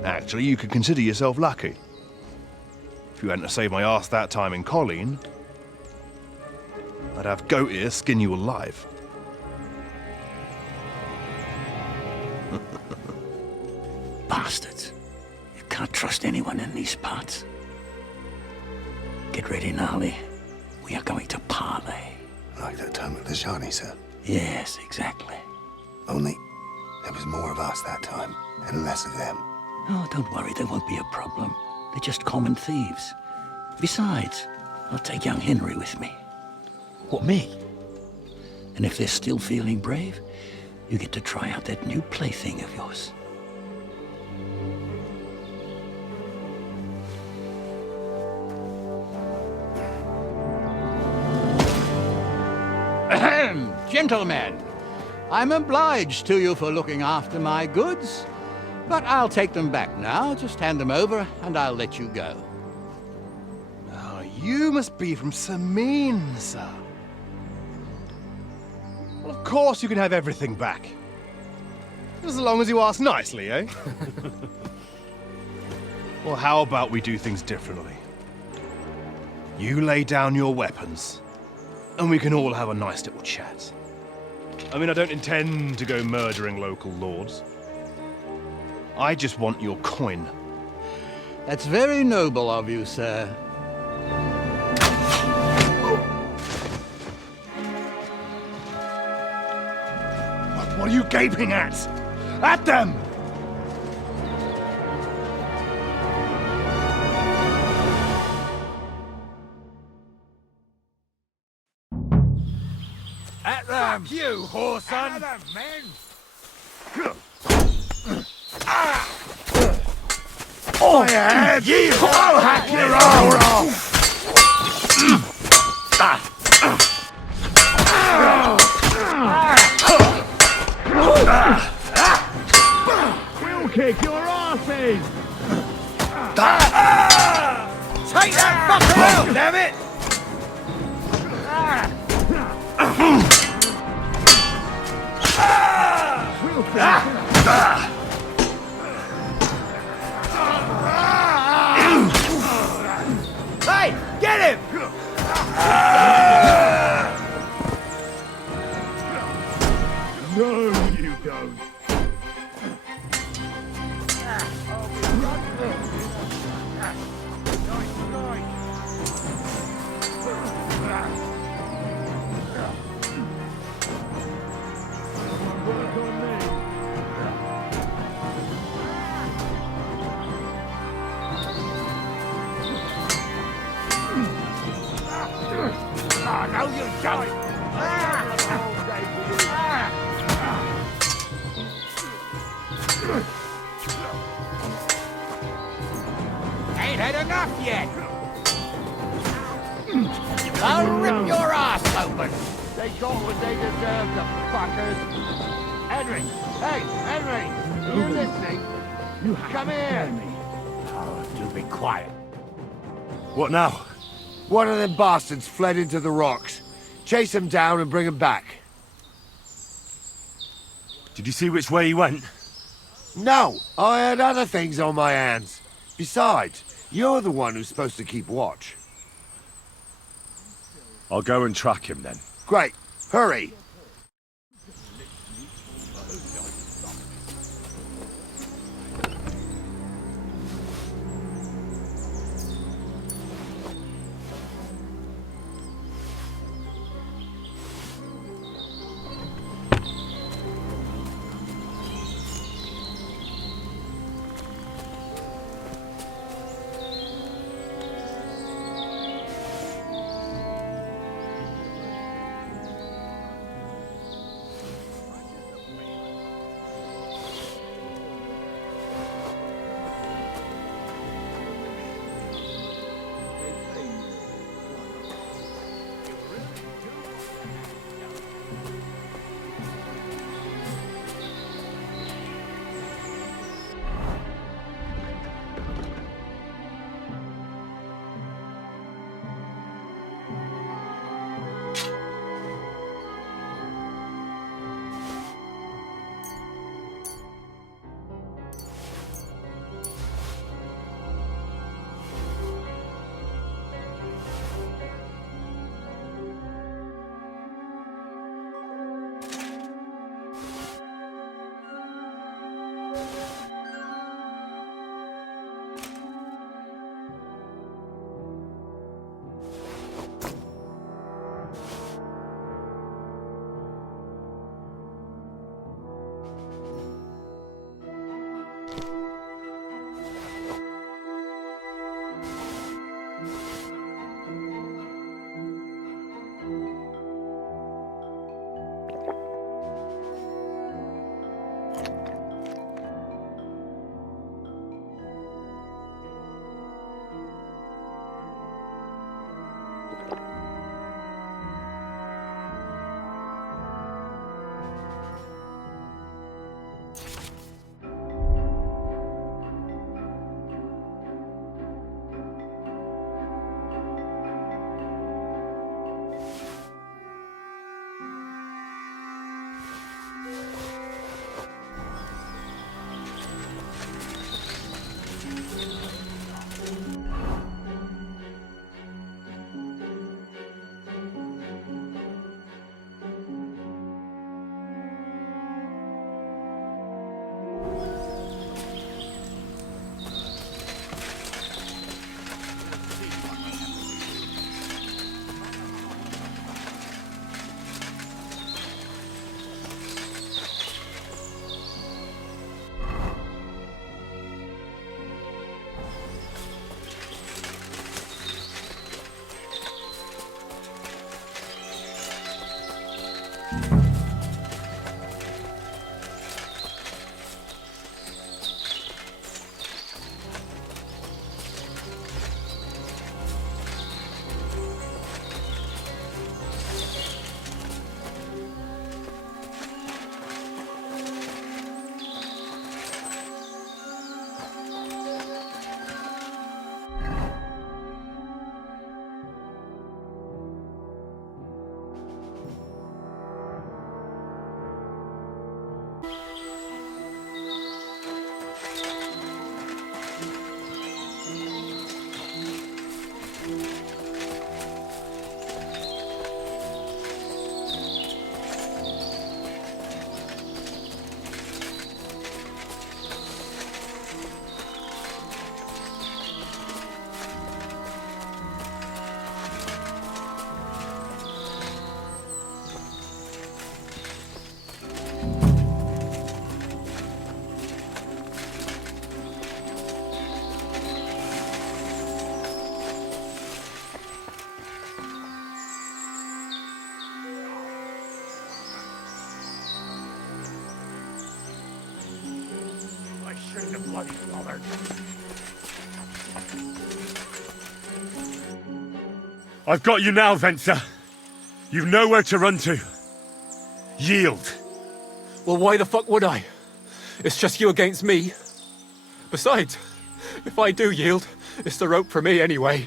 Actually, you could consider yourself lucky. If you hadn't saved my ass that time in Colleen, I'd have goat ear skin you alive. Bastards. You can't trust anyone in these parts. Get ready, Gnarly. We are going to parley. Like that time with the Johnny, sir? Yes, exactly. Only there was more of us that time, and less of them. Oh, don't worry, there won't be a problem. They're just common thieves. Besides, I'll take young Henry with me. What, me? And if they're still feeling brave, you get to try out that new plaything of yours. Ahem, gentlemen, I'm obliged to you for looking after my goods, but I'll take them back now. Just hand them over, and I'll let you go. Oh, you must be from Samin, sir. Well, of course you can have everything back. As long as you ask nicely, eh? Well, how about we do things differently? You lay down your weapons, and we can all have a nice little chat. I mean, I don't intend to go murdering local lords. I just want your coin. That's very noble of you, sir. What are you gaping at? At them! At them! Fuck you, whoreson! At them, men! Oh, yeah! I'll hack your arm off! We'll kick your asses! Take that fucker out, damn it! Hey, get him! No, you don't. No, you don't! Ain't had enough yet. I'll rip your ass open. They got what they deserved, the fuckers. Henry! Hey, Henry! Are you listening? Come here! Oh, do be quiet. What now? One of them bastards fled into the rocks. Chase him down and bring him back. Did you see which way he went? No, I had other things on my hands. Besides, you're the one who's supposed to keep watch. I'll go and track him then. Great. Hurry. I've got you now, Venser. You've nowhere to run to. Yield. Well, why the fuck would I? It's just you against me. Besides, if I do yield, it's the rope for me anyway.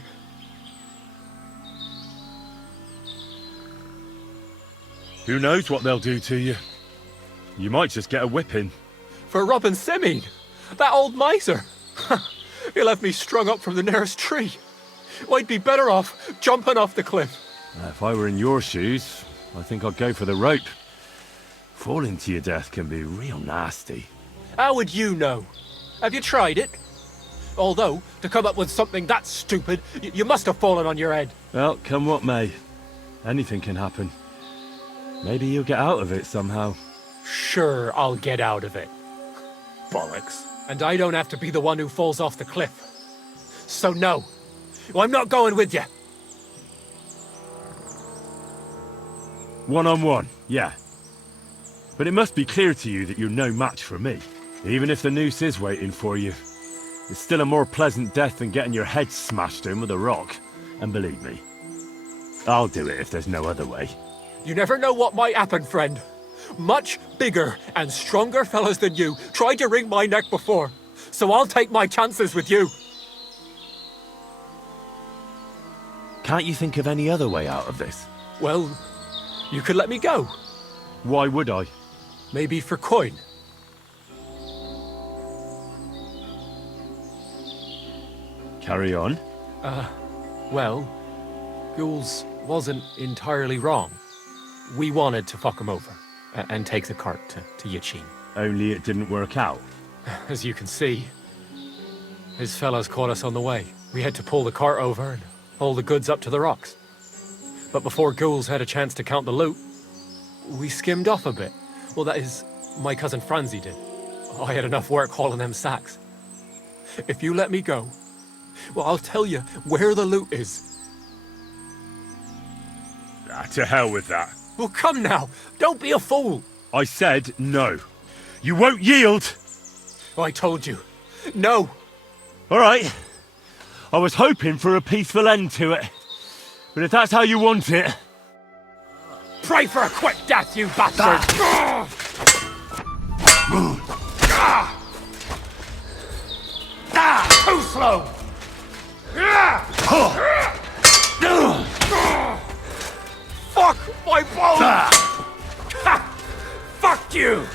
Who knows what they'll do to you? You might just get a whipping. For robbing Semine, that old miser. He'll have me strung up from the nearest tree. I'd be better off jumping off the cliff. If I were in your shoes, I think I'll go for the rope. Falling to your death can be real nasty. How would you know? Have you tried it? Although, to come up with something that stupid, you must have fallen on your head. Well, come what may. Anything can happen. Maybe you'll get out of it somehow. Sure, I'll get out of it. Bollocks. And I don't have to be the one who falls off the cliff. So no, I'm not going with you. One-on-one, yeah. But it must be clear to you that you're no match for me. Even if the noose is waiting for you, it's still a more pleasant death than getting your head smashed in with a rock. And believe me, I'll do it if there's no other way. You never know what might happen, friend. Much bigger and stronger fellas than you tried to wring my neck before, so I'll take my chances with you. Can't you think of any other way out of this? Well, you could let me go. Why would I? Maybe for coin. Carry on. Well, Ghouls wasn't entirely wrong. We wanted to fuck him over and take the cart to Yachin. Only it didn't work out. As you can see, his fellas caught us on the way. We had to pull the cart over and haul the goods up to the rocks. But before Ghouls had a chance to count the loot, we skimmed off a bit. Well, that is, my cousin Franzi did. I had enough work hauling them sacks. If you let me go, well, I'll tell you where the loot is. To hell with that. Well, come now. Don't be a fool. I said no. You won't yield. Oh, I told you. No. All right. I was hoping for a peaceful end to it. But if that's how you want it... Pray for a quick death, you bastard! Too slow! Fuck my balls! Fuck you!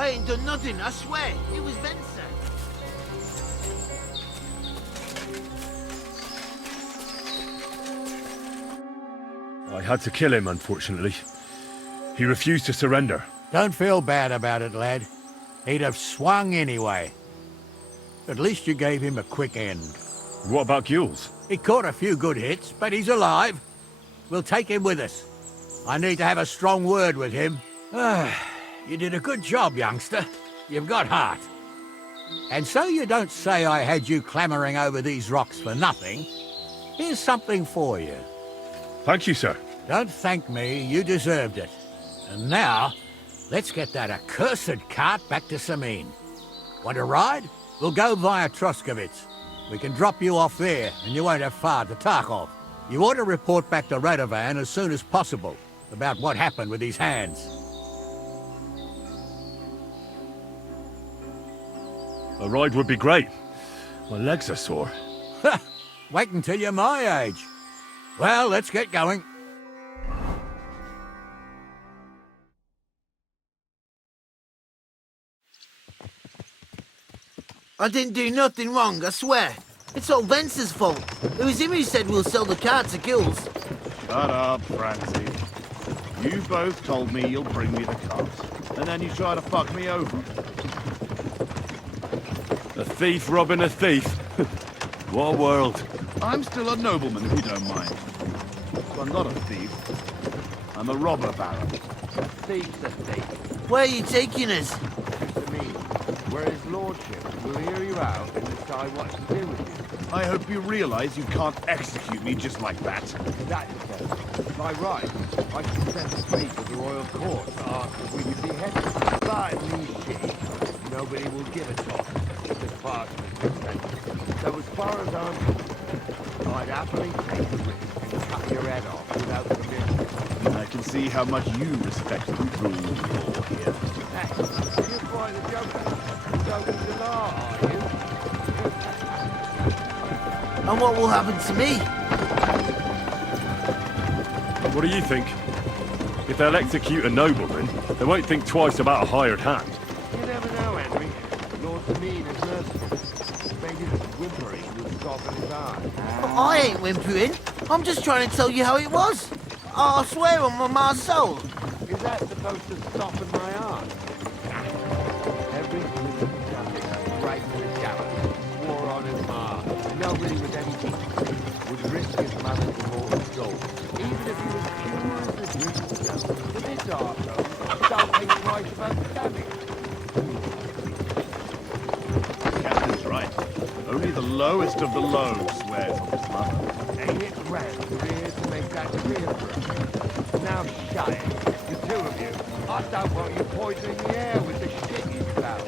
I ain't done nothing, I swear. It was Vincent. I had to kill him, unfortunately. He refused to surrender. Don't feel bad about it, lad. He'd have swung anyway. At least you gave him a quick end. What about Gules? He caught a few good hits, but he's alive. We'll take him with us. I need to have a strong word with him. You did a good job, youngster. You've got heart. And so you don't say I had you clambering over these rocks for nothing. Here's something for you. Thank you, sir. Don't thank me, you deserved it. And now, let's get that accursed cart back to Samin. Want a ride? We'll go via Troskovitz. We can drop you off there, and you won't have far to Tarkov. You ought to report back to Radovan as soon as possible about what happened with these hands. A ride would be great. My legs are sore. Wait until you're my age. Well, let's get going. I didn't do nothing wrong, I swear. It's all Vince's fault. It was him who said we'll sell the car to Gills. Shut up, Francie. You both told me you'll bring me the cart, and then you try to fuck me over. A thief robbing a thief. What a world. I'm still a nobleman, if you don't mind. But I'm not a thief. I'm a robber baron. Thief's a thief. Where are you taking us? To me, where his lordship will hear you out and decide what to do with you. I hope you realize you can't execute me just like that. That's the case. By right, I should send a plea to the royal court to ask if we could behead him. But in these shitty, nobody will give a talk as far as it's concerned. So as far as I'm concerned, I'd happily take the risk and cut your head off without permission. I can see how much you respect the rule of law here. Hey, you're quite a joker. Joking the law, are you? And what will happen to me? What do you think? If they'll execute a nobleman, they won't think twice about a hired hand. You never know, Henry. Lord Sameen is merciful. Maybe the whimpering will soften his heart. I ain't whimpering. I'm just trying to tell you how it was. I swear on my ma's soul. Is that supposed to soften my heart? Every little traffic right to the gallows swore on his ma. Nobody with any decency would risk his mother's immortal soul, even if he was pure as the dream. But this arsehole don't think twice about stabbing. Captain's right. Only the lowest of the low swears on his mother. Ain't it grand career to make that clear for him? Now shut it, the two of you. I don't want you poisoning the air with the shit you smell.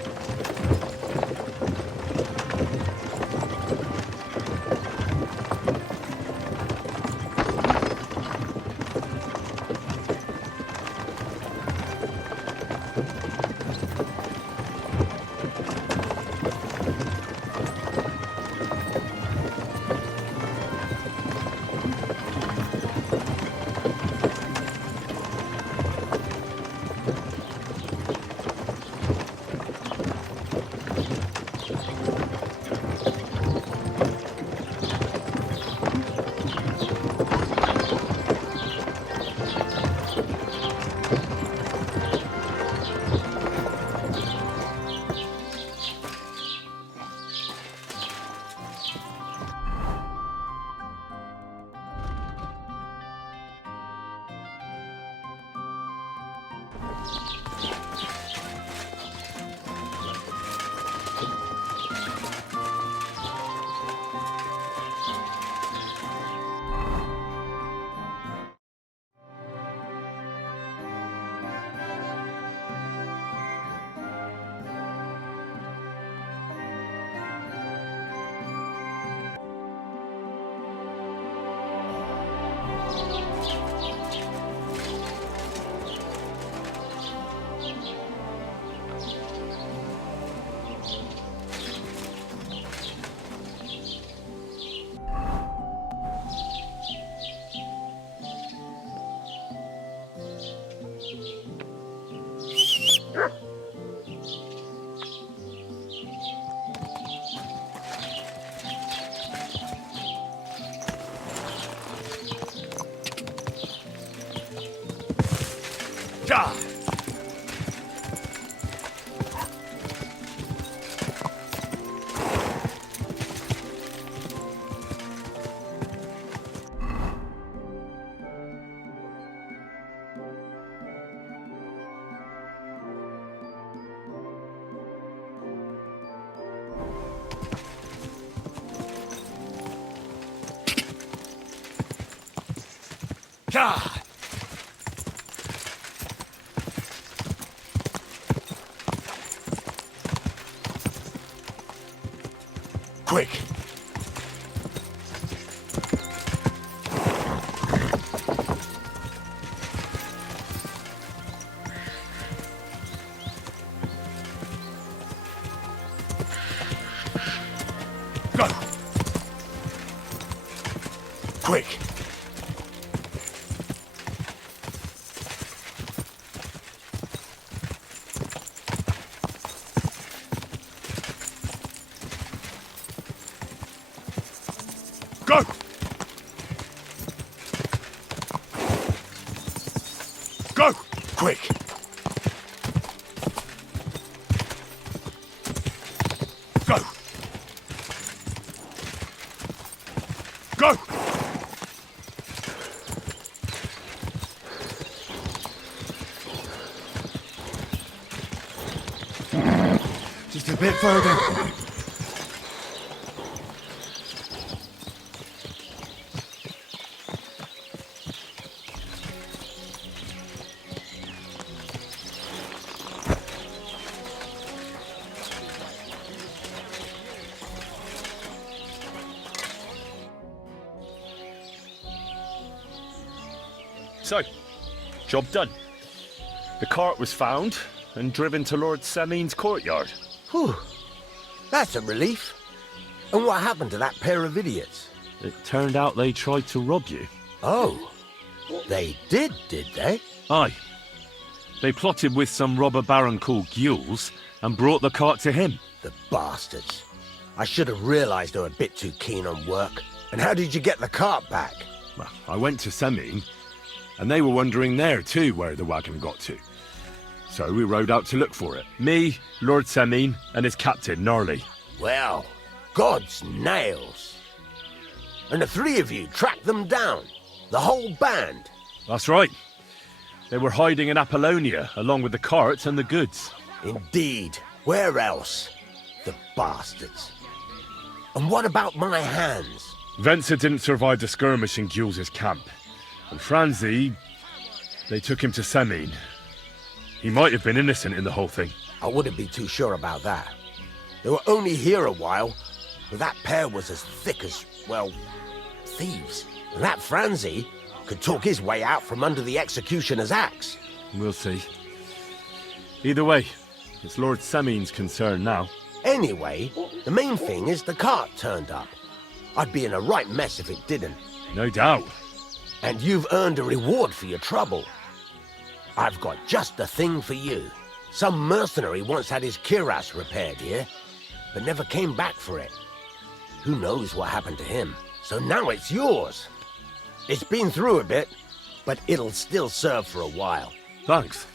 Quick! Go! Quick! Go! Quick! Go! Go! Just a bit further. So, job done. The cart was found and driven to Lord Semin's courtyard. Whew. That's a relief. And what happened to that pair of idiots? It turned out they tried to rob you. Oh. They did they? Aye. They plotted with some robber baron called Gules and brought the cart to him. The bastards. I should have realised they were a bit too keen on work. And how did you get the cart back? Well, I went to Semin, and they were wondering there too where the wagon got to. So we rode out to look for it. Me, Lord Semin, and his captain, Gnarly. Well, God's nails. And the three of you tracked them down? The whole band? That's right. They were hiding in Apollonia, along with the carts and the goods. Indeed. Where else? The bastards. And what about my hands? Venser didn't survive the skirmish in Gules' camp. And Franzi, they took him to Semin. He might have been innocent in the whole thing. I wouldn't be too sure about that. They were only here a while, but that pair was as thick as, well, thieves. And that Franzi could talk his way out from under the executioner's axe. We'll see. Either way, it's Lord Semin's concern now. Anyway, the main thing is the cart turned up. I'd be in a right mess if it didn't. No doubt. And you've earned a reward for your trouble. I've got just the thing for you. Some mercenary once had his cuirass repaired here, but never came back for it. Who knows what happened to him? So now it's yours. It's been through a bit, but it'll still serve for a while. Thanks.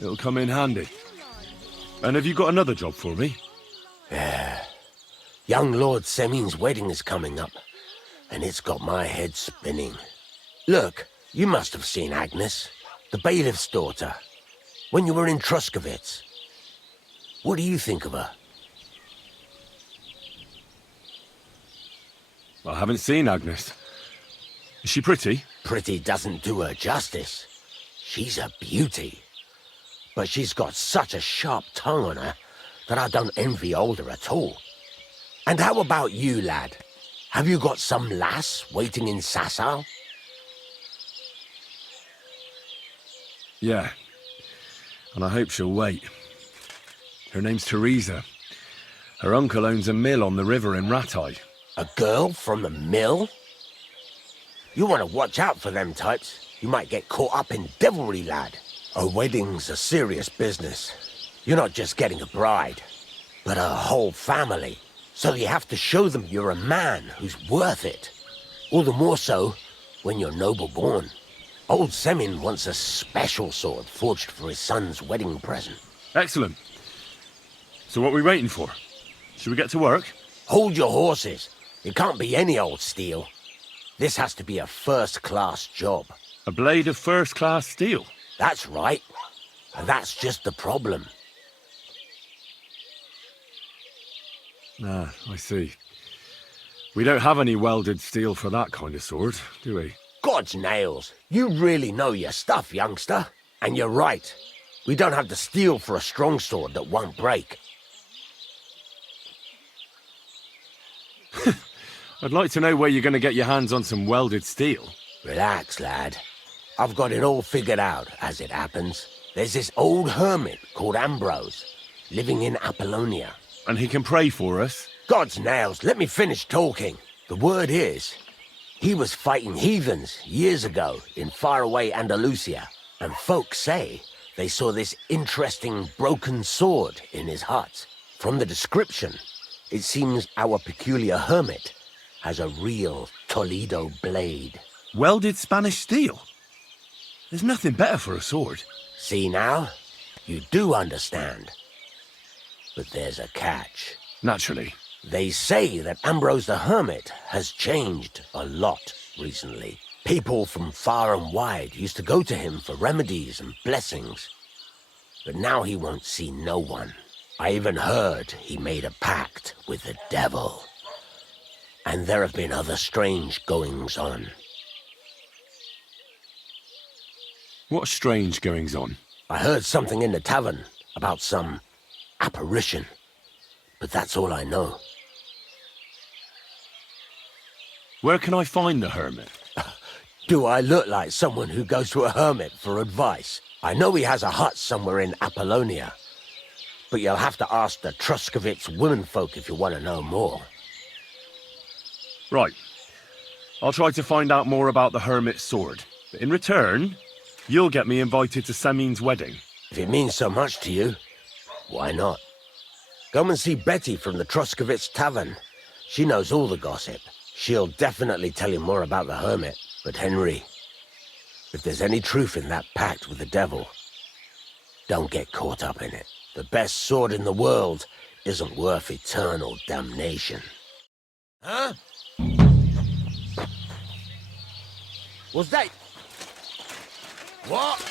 It'll come in handy. And have you got another job for me? Yeah. Young Lord Semin's wedding is coming up, and it's got my head spinning. Look, you must have seen Agnes, the bailiff's daughter, when you were in Truskovitz. What do you think of her? I haven't seen Agnes. Is she pretty? Pretty doesn't do her justice. She's a beauty. But she's got such a sharp tongue on her that I don't envy older at all. And how about you, lad? Have you got some lass waiting in Sasau? Yeah. And I hope she'll wait. Her name's Teresa. Her uncle owns a mill on the river in Ratai. A girl from the mill? You want to watch out for them types. You might get caught up in devilry, lad. A wedding's a serious business. You're not just getting a bride, but a whole family. So you have to show them you're a man who's worth it. All the more so when you're noble-born. Old Semin wants a special sword forged for his son's wedding present. Excellent. So what are we waiting for? Should we get to work? Hold your horses. It can't be any old steel. This has to be a first-class job. A blade of first-class steel? That's right. And that's just the problem. Ah, I see. We don't have any welded steel for that kind of sword, do we? God's nails. You really know your stuff, youngster. And you're right. We don't have the steel for a strong sword that won't break. I'd like to know where you're going to get your hands on some welded steel. Relax, lad. I've got it all figured out, as it happens. There's this old hermit called Ambrose, living in Apollonia. And he can pray for us? God's nails, let me finish talking. The word is, he was fighting heathens years ago in faraway Andalusia, and folks say they saw this interesting broken sword in his hut. From the description, it seems our peculiar hermit has a real Toledo blade. Welded Spanish steel? There's nothing better for a sword. See now? You do understand. But there's a catch. Naturally. They say that Ambrose the Hermit has changed a lot recently. People from far and wide used to go to him for remedies and blessings. But now he won't see no one. I even heard he made a pact with the devil. And there have been other strange goings-on. What strange goings-on? I heard something in the tavern about some apparition. But that's all I know. Where can I find the hermit? Do I look like someone who goes to a hermit for advice? I know he has a hut somewhere in Apollonia. But you'll have to ask the Truscovitz womenfolk if you want to know more. Right. I'll try to find out more about the hermit's sword. But in return, you'll get me invited to Semin's wedding. If it means so much to you, why not? Come and see Betty from the Truscovitz Tavern. She knows all the gossip. She'll definitely tell you more about the hermit. But Henry, if there's any truth in that pact with the devil, don't get caught up in it. The best sword in the world isn't worth eternal damnation. Huh? Was that... What?